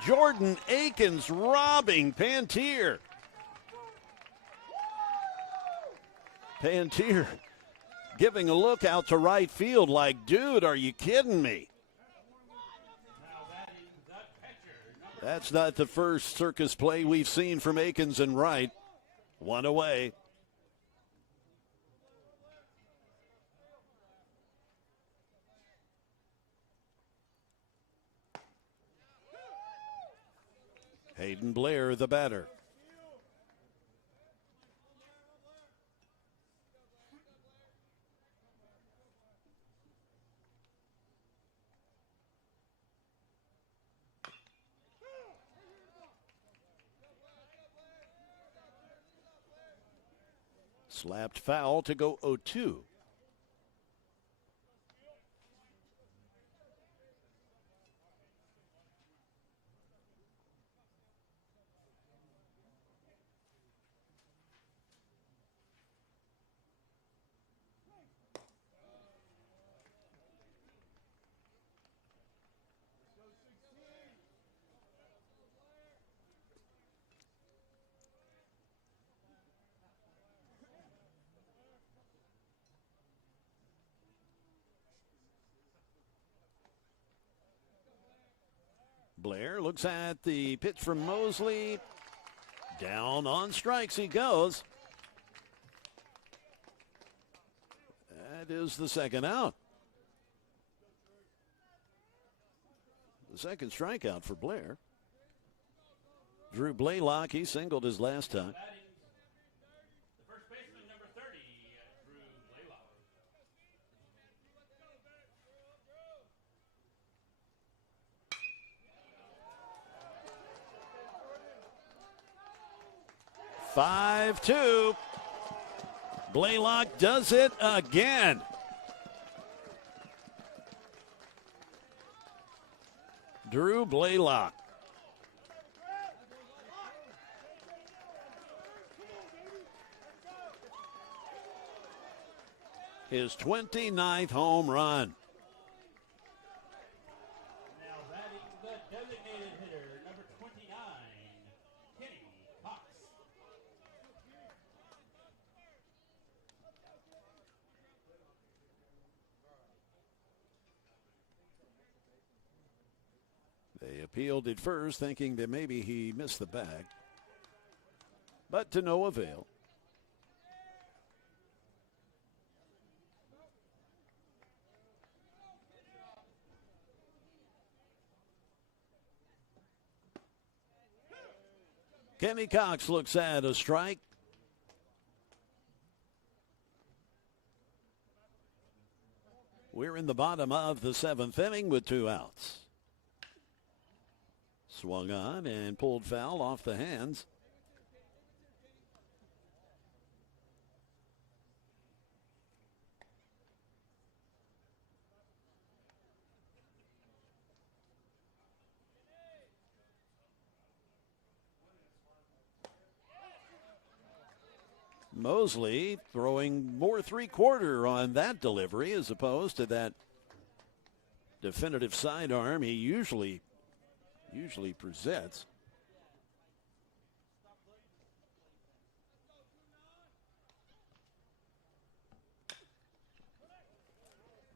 Jordan Akins robbing Pantier. Pantier giving a look out to right field like, dude, are you kidding me? That's not the first circus play we've seen from Akins and right. One away. Hayden Blair, the batter. Slapped foul to go 0-2. Blair looks at the pitch from Mosley. Down on strikes he goes. That is the second out. The second strikeout for Blair. Drew Blaylock, he singled his last time. The first baseman number 30, Drew Blaylock. (5-2). Blaylock does it again. Drew Blaylock. His 29th home run. Now appealed at first, thinking that maybe he missed the bag, but to no avail. Kenny Cox looks at a strike. We're in the bottom of the 7th inning with 2 outs. Swung on and pulled foul off the hands. Mosley throwing more 3/4 on that delivery as opposed to that definitive sidearm he usually presents.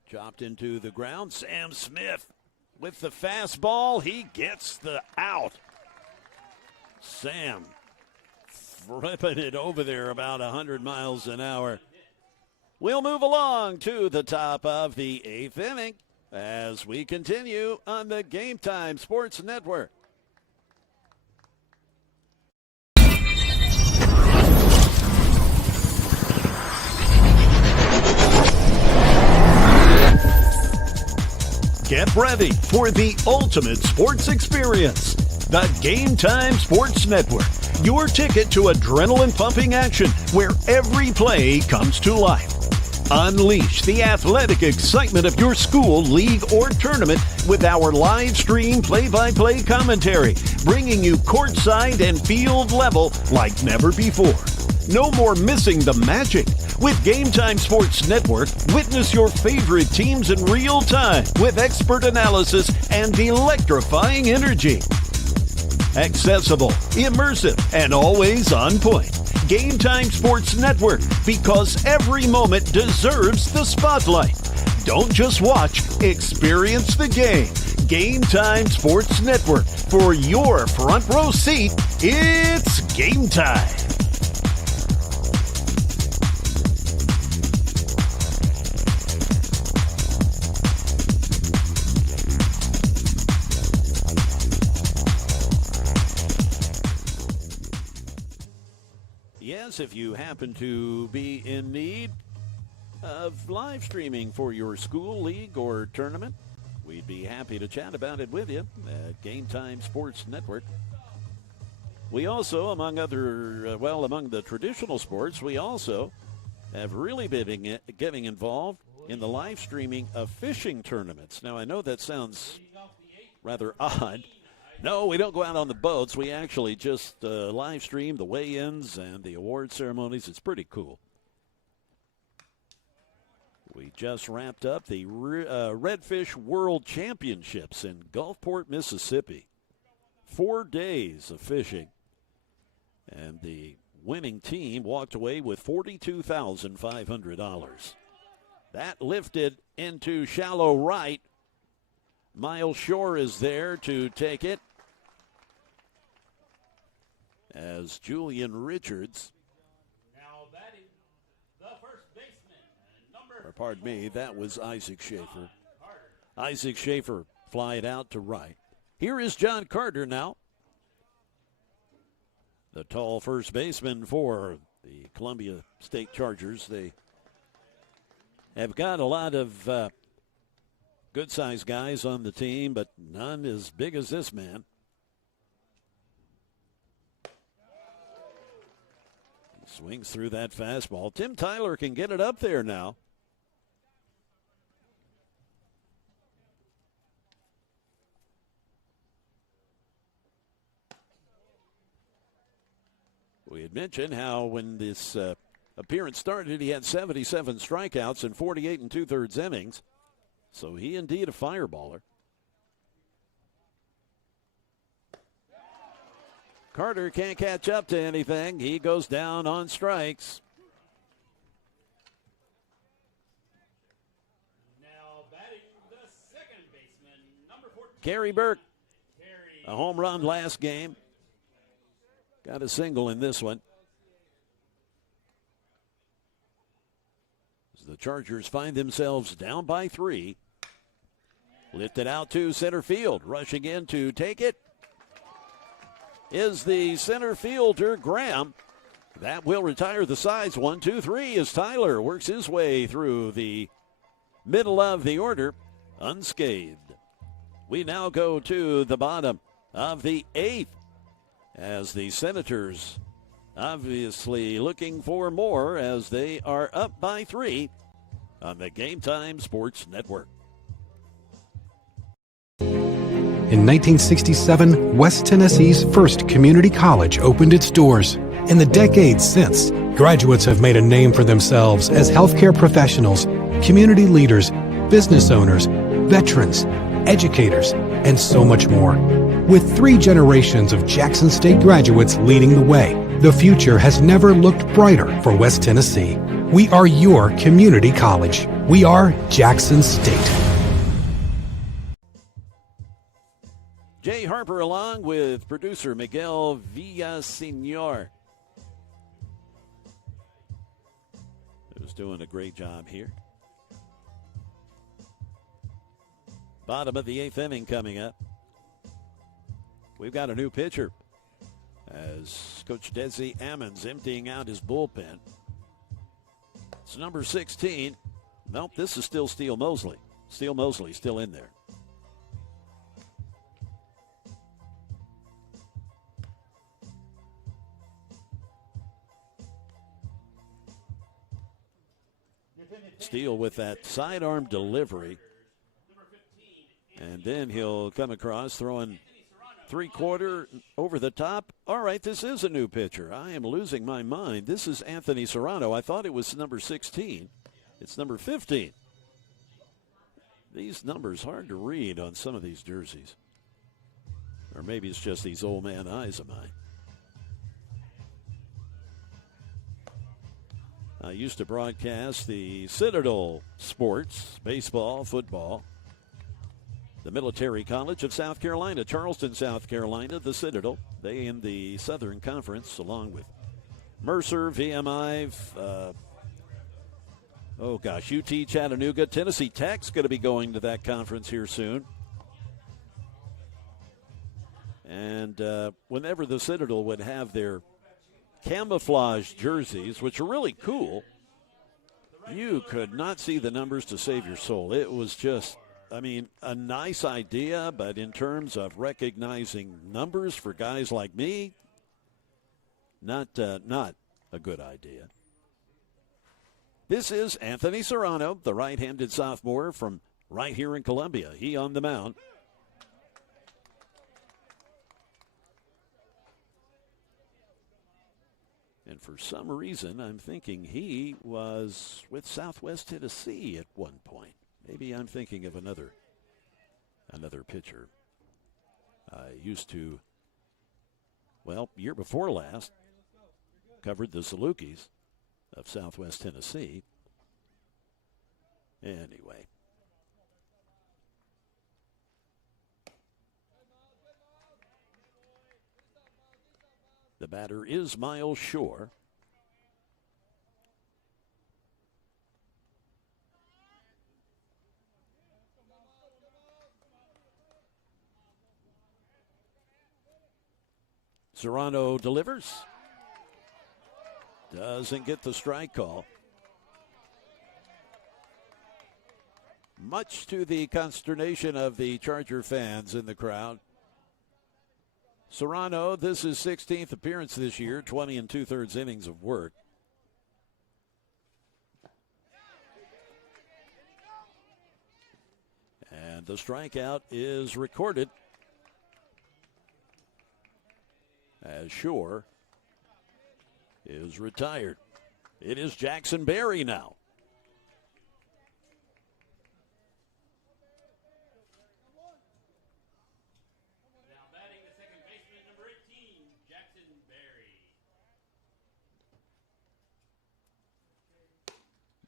Chopped into the ground. Sam Smith with the fastball. He gets the out. Sam flipping it over there about 100 miles an hour. We'll move along to the top of the 8th inning as we continue on the Game Time Sports Network. Get ready for the ultimate sports experience. The Game Time Sports Network, your ticket to adrenaline-pumping action where every play comes to life. Unleash the athletic excitement of your school, league, or tournament with our live stream play-by-play commentary, bringing you courtside and field level like never before. No more missing the magic. With Game Time Sports Network, witness your favorite teams in real time with expert analysis and electrifying energy. Accessible, immersive, and always on point. Game Time Sports Network, because every moment deserves the spotlight. Don't just watch, experience the game. Game Time Sports Network. For your front row seat, it's game time. Yes, if you happen to be in need of live streaming for your school, league, or tournament, we'd be happy to chat about it with you at Game Time Sports Network. We also, among the traditional sports, we also have really been getting involved in the live streaming of fishing tournaments. Now, I know that sounds rather odd. No, we don't go out on the boats. We actually just live stream the weigh-ins and the award ceremonies. It's pretty cool. We just wrapped up the Redfish World Championships in Gulfport, Mississippi. 4 days of fishing. And the winning team walked away with $42,500. That lifted into shallow right. Miles Shore is there to take it, as Julian Richards, now batting the first baseman, that was Isaac Schaefer. Isaac Schaefer fly it out to right. Here is John Carter now, the tall first baseman for the Columbia State Chargers. They have got a lot of good-sized guys on the team, but none as big as this man. He swings through that fastball. Tim Tyler can get it up there now. We had mentioned how when this appearance started, he had 77 strikeouts in 48 2/3 innings. So he indeed a fireballer. Carter can't catch up to anything. He goes down on strikes. now batting the second baseman, number 14. Gary Burke. Gary A home run last game. Got a single in this one. As the Chargers find themselves down by 3. Lifted out to center field. Rushing in to take it is the center fielder, Graham. That will retire the sides. 1, 2, 3 as Tyler works his way through the middle of the order unscathed. We now go to the bottom of the 8th as the Senators obviously looking for more as they are up by 3 on the Game Time Sports Network. In 1967, West Tennessee's first community college opened its doors. In the decades since, graduates have made a name for themselves as healthcare professionals, community leaders, business owners, veterans, educators, and so much more. With 3 generations of Jackson State graduates leading the way, the future has never looked brighter for West Tennessee. We are your community college. We are Jackson State. Jay Harper along with producer Miguel Villaseñor. Who's doing a great job here. Bottom of the 8th inning coming up. We've got a new pitcher as Coach Desi Ammons emptying out his bullpen. It's number 16. Nope, this is still Steele Mosley. Steele Mosley still in there. Steele with that sidearm delivery. And then he'll come across throwing 3/4 over the top. All right, this is a new pitcher. I am losing my mind. This is Anthony Serrano. I thought it was number 16. It's number 15. These numbers hard to read on some of these jerseys. Or maybe it's just these old man eyes of mine. I used to broadcast the Citadel sports, baseball, football. The Military College of South Carolina, Charleston, South Carolina, the Citadel. They in the Southern Conference along with Mercer, VMI, UT Chattanooga. Tennessee Tech's going to be going to that conference here soon. And whenever the Citadel would have their camouflage jerseys, which are really cool, you could not see the numbers to save your soul. It was just, a nice idea, but in terms of recognizing numbers for guys like me, not a good idea. This is Anthony Serrano, the right-handed sophomore from right here in Columbia. He on the mound. And for some reason, I'm thinking he was with Southwest Tennessee at one point. Maybe I'm thinking of another pitcher. I used to, year before last, covered the Salukis of Southwest Tennessee. Anyway. The batter is Miles Shore. Serrano delivers. Doesn't get the strike call. Much to the consternation of the Charger fans in the crowd. Serrano, this is 16th appearance this year, 20 2/3 innings of work. And the strikeout is recorded as Shore is retired. It is Jackson Berry now.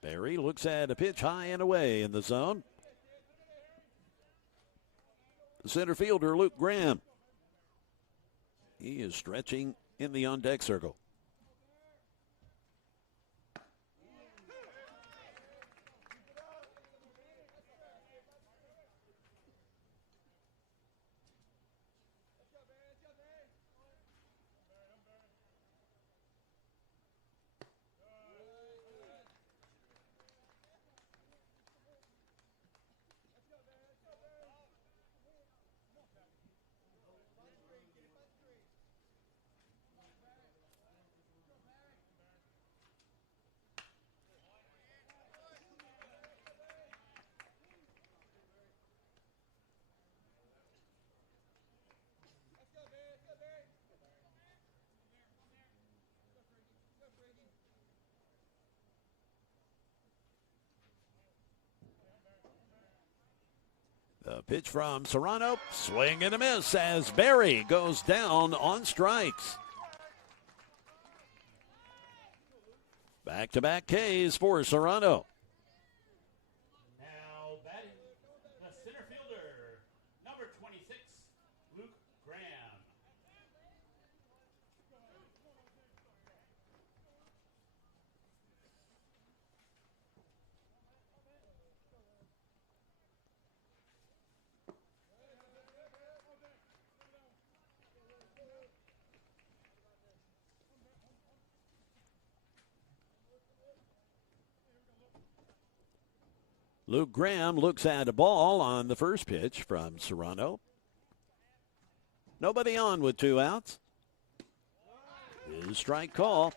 Berry looks at a pitch high and away in the zone. The center fielder, Luke Graham, He is stretching in the on-deck circle. The pitch from Serrano, swing and a miss as Barry goes down on strikes. Back-to-back Ks for Serrano. Now batting the center fielder, number 26, Luke Graham. Luke Graham looks at a ball on the first pitch from Serrano. Nobody on with 2 outs. His strike call.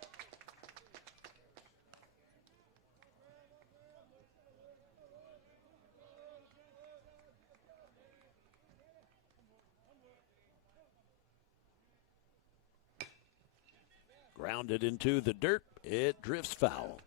Grounded into the dirt. It drifts foul.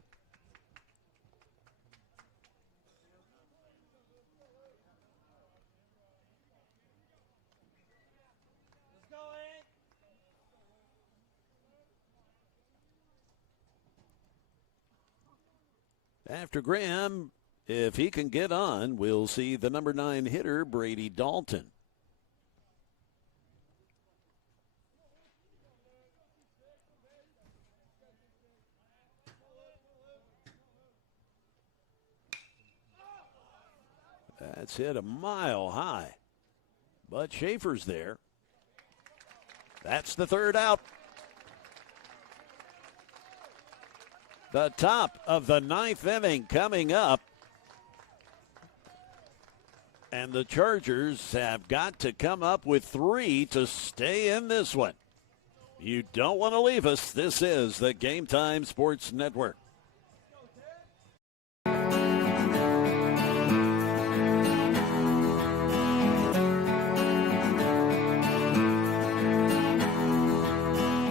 After Graham, if he can get on, we'll see the number 9 hitter, Brady Dalton. That's hit a mile high, but Schaefer's there. That's the 3rd out. The top of the 9th inning coming up. And the Chargers have got to come up with 3 to stay in this one. You don't want to leave us. This is the Game Time Sports Network.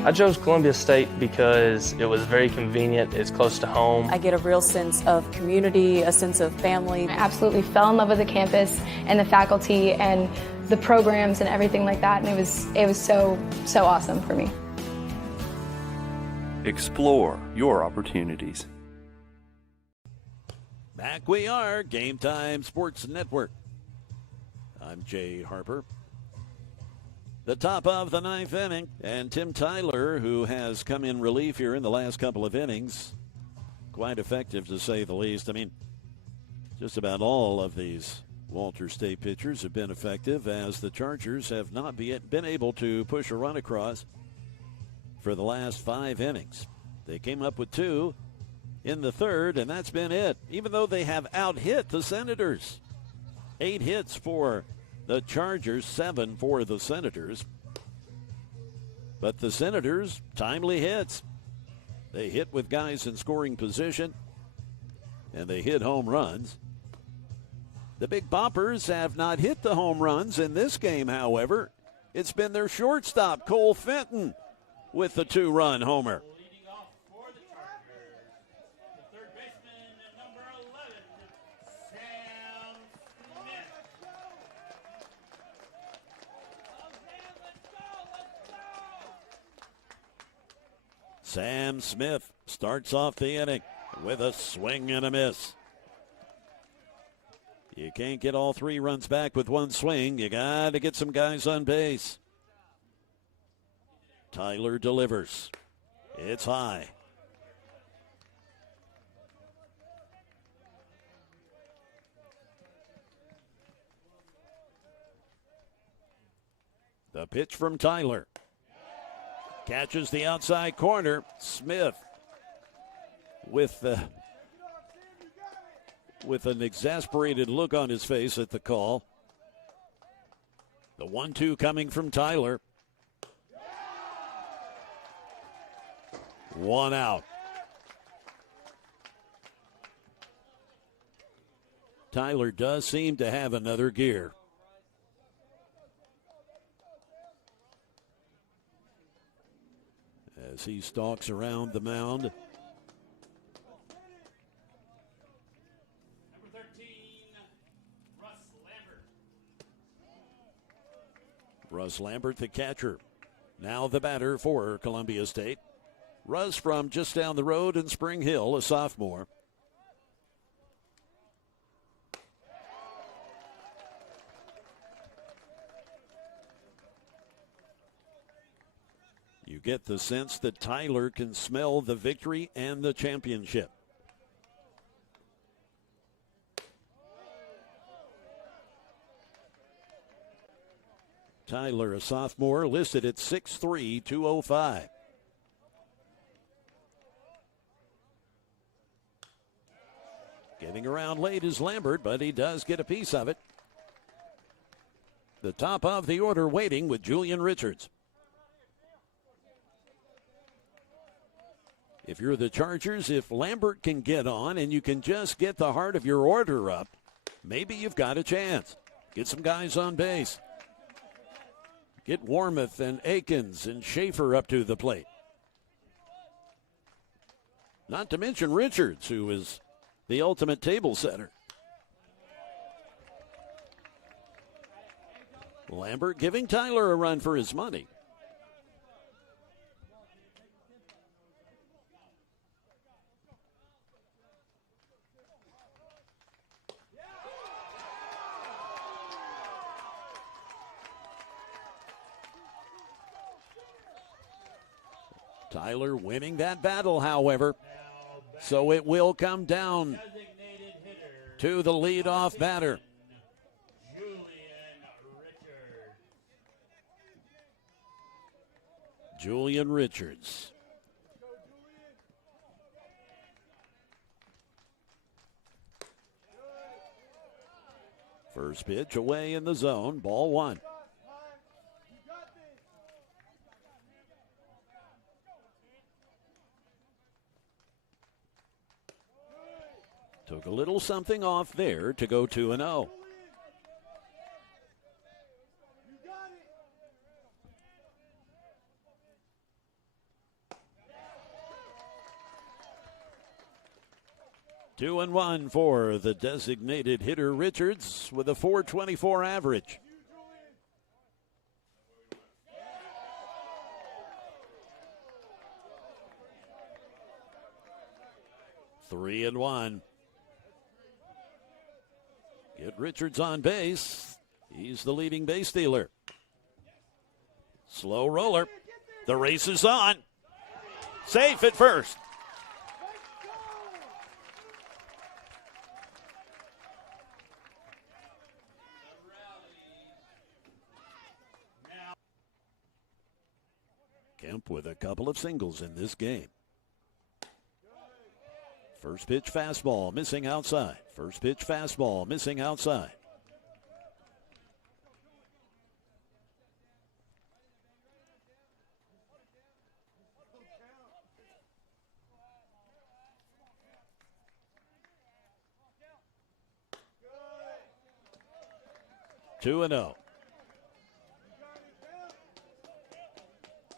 I chose Columbia State because it was very convenient, it's close to home. I get a real sense of community, a sense of family. I absolutely fell in love with the campus and the faculty and the programs and everything like that, and it was so awesome for me. Explore your opportunities. Back we are, Game Time Sports Network. I'm Jay Harper. The top of the 9th inning, and Tim Tyler, who has come in relief here in the last couple of innings, quite effective to say the least. I mean, just about all of these Walters State pitchers have been effective, as the Chargers have not been able to push a run across for the last 5 innings. They came up with 2 in the 3rd, and that's been it, even though they have out-hit the Senators. 8 hits for the Chargers, 7 for the Senators. But the Senators, timely hits. They hit with guys in scoring position, and they hit home runs. The Big Boppers have not hit the home runs in this game, however. It's been their shortstop, Cole Fenton, with the 2-run homer. Leading off for the Chargers, the third baseman, number 11, Sam Smith. Sam Smith starts off the inning with a swing and a miss. You can't get all 3 runs back with 1 swing. You got to get some guys on base. Tyler delivers. It's high. The pitch from Tyler. Catches the outside corner. Smith with an exasperated look on his face at the call. The 1-2 coming from Tyler. 1 out. Tyler does seem to have another gear. As he stalks around the mound. Number 13, Russ Lambert. Russ Lambert, the catcher. Now the batter for Columbia State. Russ from just down the road in Spring Hill, a sophomore. You get the sense that Tyler can smell the victory and the championship. Tyler, a sophomore, listed at 6'3", 205. Getting around late is Lambert, but he does get a piece of it. The top of the order waiting with Julian Richards. If you're the Chargers, if Lambert can get on and you can just get the heart of your order up, maybe you've got a chance. Get some guys on base. Get Warmoth and Akins and Schaefer up to the plate. Not to mention Richards, who is the ultimate table setter. Lambert giving Tyler a run for his money. Tyler winning that battle, however. So it will come down to the leadoff batter. Julian Richards. First pitch away in the zone, ball 1. Took a little something off there to go 2-0. Two and 1 for the designated hitter Richards with a .424 average. Three and 1. Get Richards on base. He's the leading base stealer. Slow roller. The race is on. Safe at first. Kemp with a couple of singles in this game. First pitch fastball missing outside. First pitch fastball missing outside. Two and 0.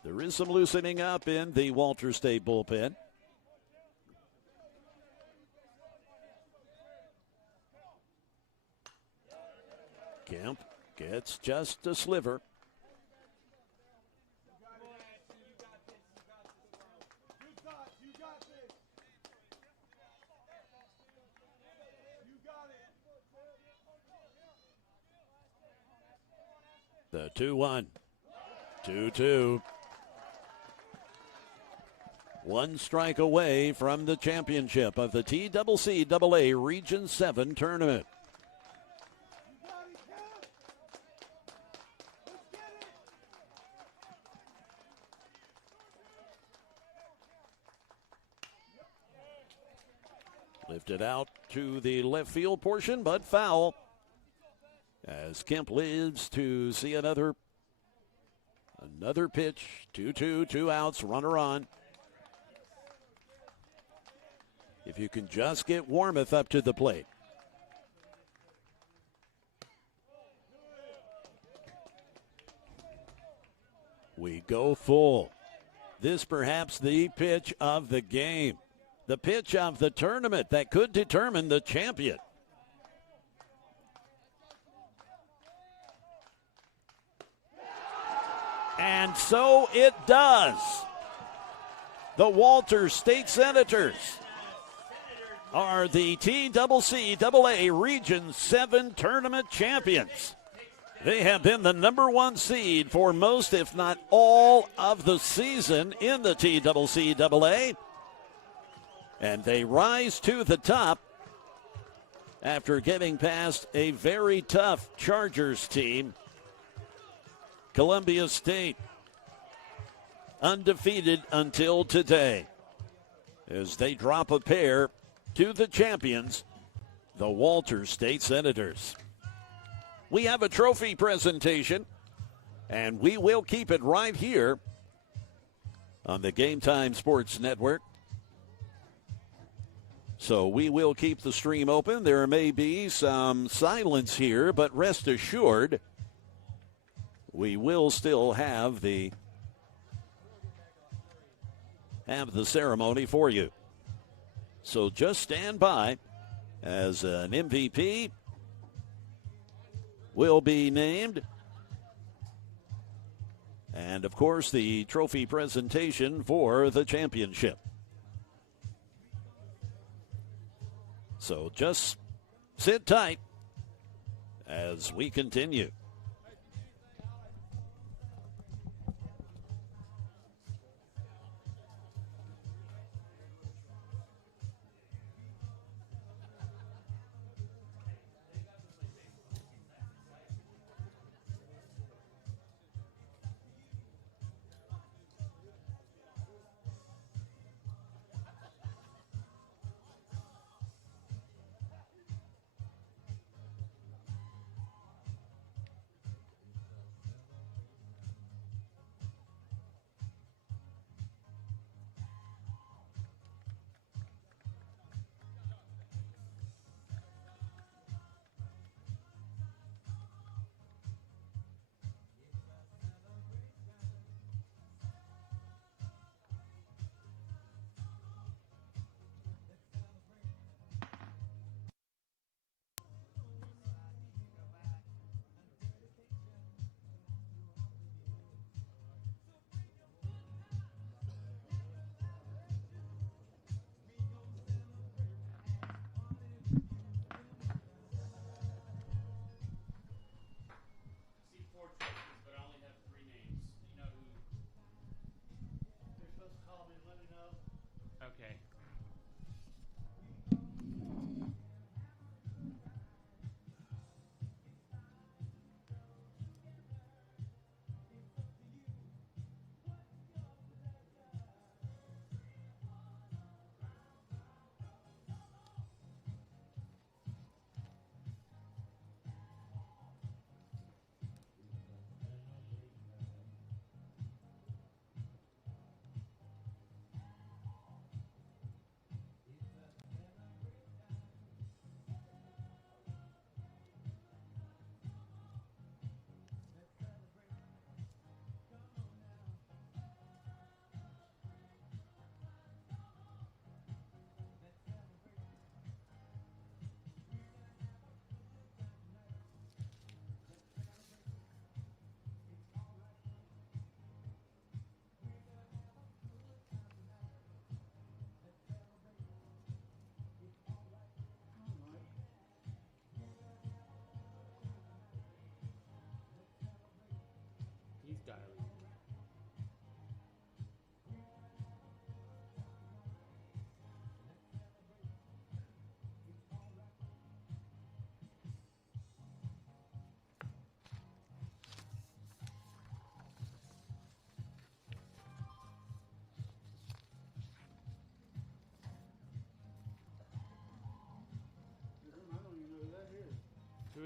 There is some loosening up in the Walter State bullpen. Kemp gets just a sliver. The 2-1. 2-2. One strike away from the championship of the TCCAA Region 7 tournament. Lifted out to the left field portion, but foul. As Kemp lives to see another pitch. 2-2, 2 outs, runner on. If you can just get Warmoth up to the plate. We go full. This perhaps the pitch of the game. The pitch of the tournament that could determine the champion. And so it does. The Walters State Senators are the TCCAA Region 7 tournament champions. They have been the number 1 seed for most, if not all, of the season in the TCCAA. And they rise to the top after getting past a very tough Chargers team. Columbia State, undefeated until today, as they drop a pair to the champions, the Walters State Senators. We have a trophy presentation, and we will keep it right here on the Game Time Sports Network. So we will keep the stream open. There may be some silence here, but rest assured, we will still have the ceremony for you. So just stand by as an MVP will be named. And, of course, the trophy presentation for the championship. So just sit tight as we continue.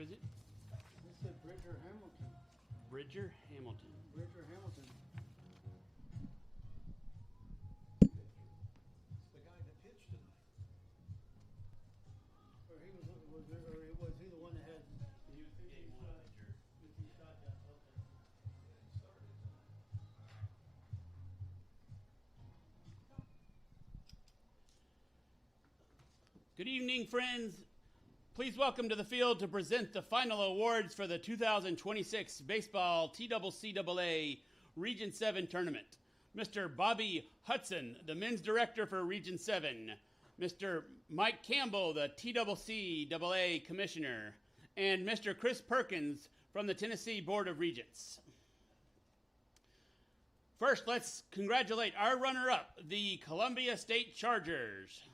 is it? This is Bridger Hamilton. Bridger Hamilton. Bridger Hamilton. The guy that pitched tonight. Or was he the one that had? He was the game one pitcher. Good evening, friends. Please welcome to the field to present the final awards for the 2026 Baseball TCCAA Region 7 Tournament. Mr. Bobby Hudson, the men's director for Region 7. Mr. Mike Campbell, the TCCAA commissioner. And Mr. Chris Perkins from the Tennessee Board of Regents. First, let's congratulate our runner-up, the Columbia State Chargers.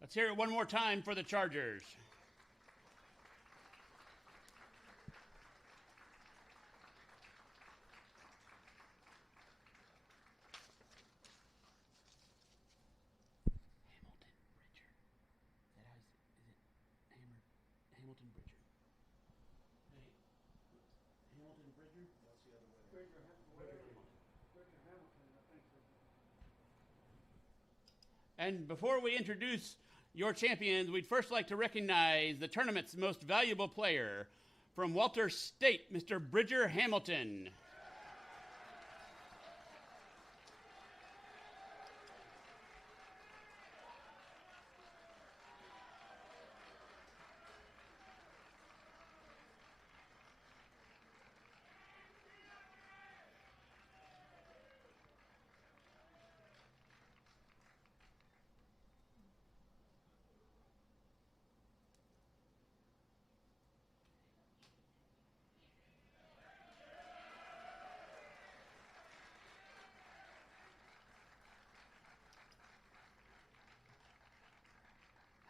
Let's hear it one more time for the Chargers. Hamilton Bridger. Hamilton Bridger? That's the other way. Bridger Hamilton, I think so. And before we introduce your champions, we'd first like to recognize the tournament's most valuable player from Walter State, Mr. Bridger Hamilton.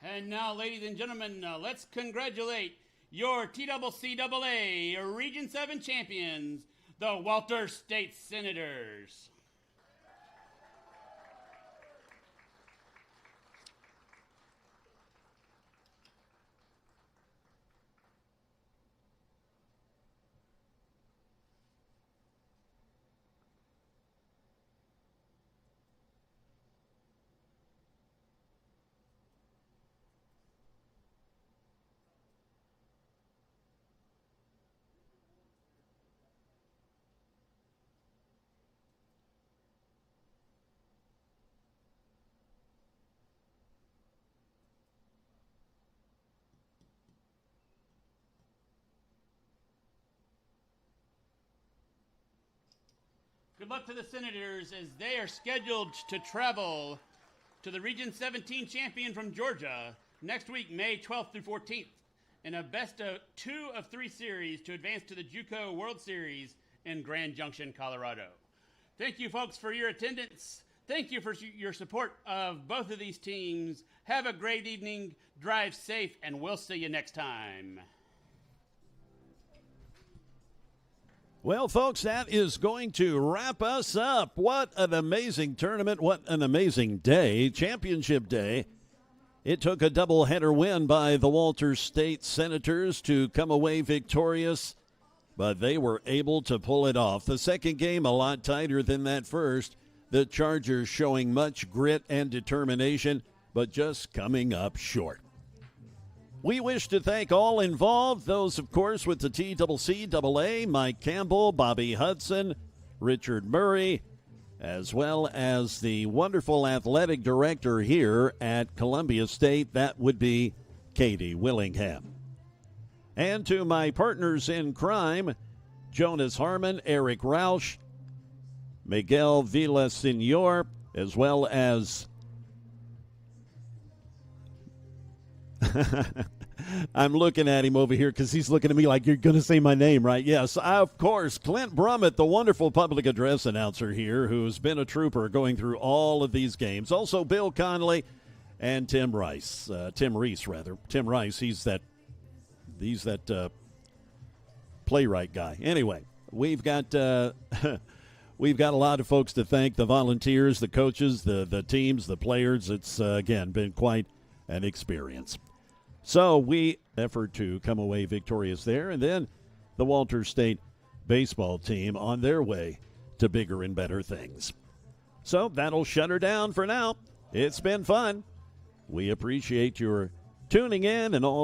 And now, ladies and gentlemen, let's congratulate your TCCAA Region 7 champions, the Walter State Senators. Good luck to the Senators as they are scheduled to travel to the Region 17 champion from Georgia next week, May 12th through 14th, in a best of 2 of 3 series to advance to the JUCO World Series in Grand Junction, Colorado. Thank you, folks, for your attendance. Thank you for your support of both of these teams. Have a great evening, drive safe, and we'll see you next time. Well, folks, that is going to wrap us up. What an amazing tournament. What an amazing day. Championship day. It took a doubleheader win by the Walter State Senators to come away victorious, but they were able to pull it off. The second game, a lot tighter than that first. The Chargers showing much grit and determination, but just coming up short. We wish to thank all involved, those, of course, with the TCCAA, Mike Campbell, Bobby Hudson, Richard Murray, as well as the wonderful athletic director here at Columbia State. That would be Katie Willingham. And to my partners in crime, Jonas Harmon, Eric Roush, Miguel Villasenor, as well as I'm looking at him over here because he's looking at me like, you're going to say my name, right? Yes, of course, Clint Brummett, the wonderful public address announcer here, who's been a trooper going through all of these games. Also, Bill Conley and Tim Reese. Tim Rice, he's that playwright guy. Anyway, we've got a lot of folks to thank, the volunteers, the coaches, the teams, the players. It's, again, been quite an experience. So we effort to come away victorious there, and then the Walters State baseball team on their way to bigger and better things. So that'll shut her down for now. It's been fun. We appreciate your tuning in and all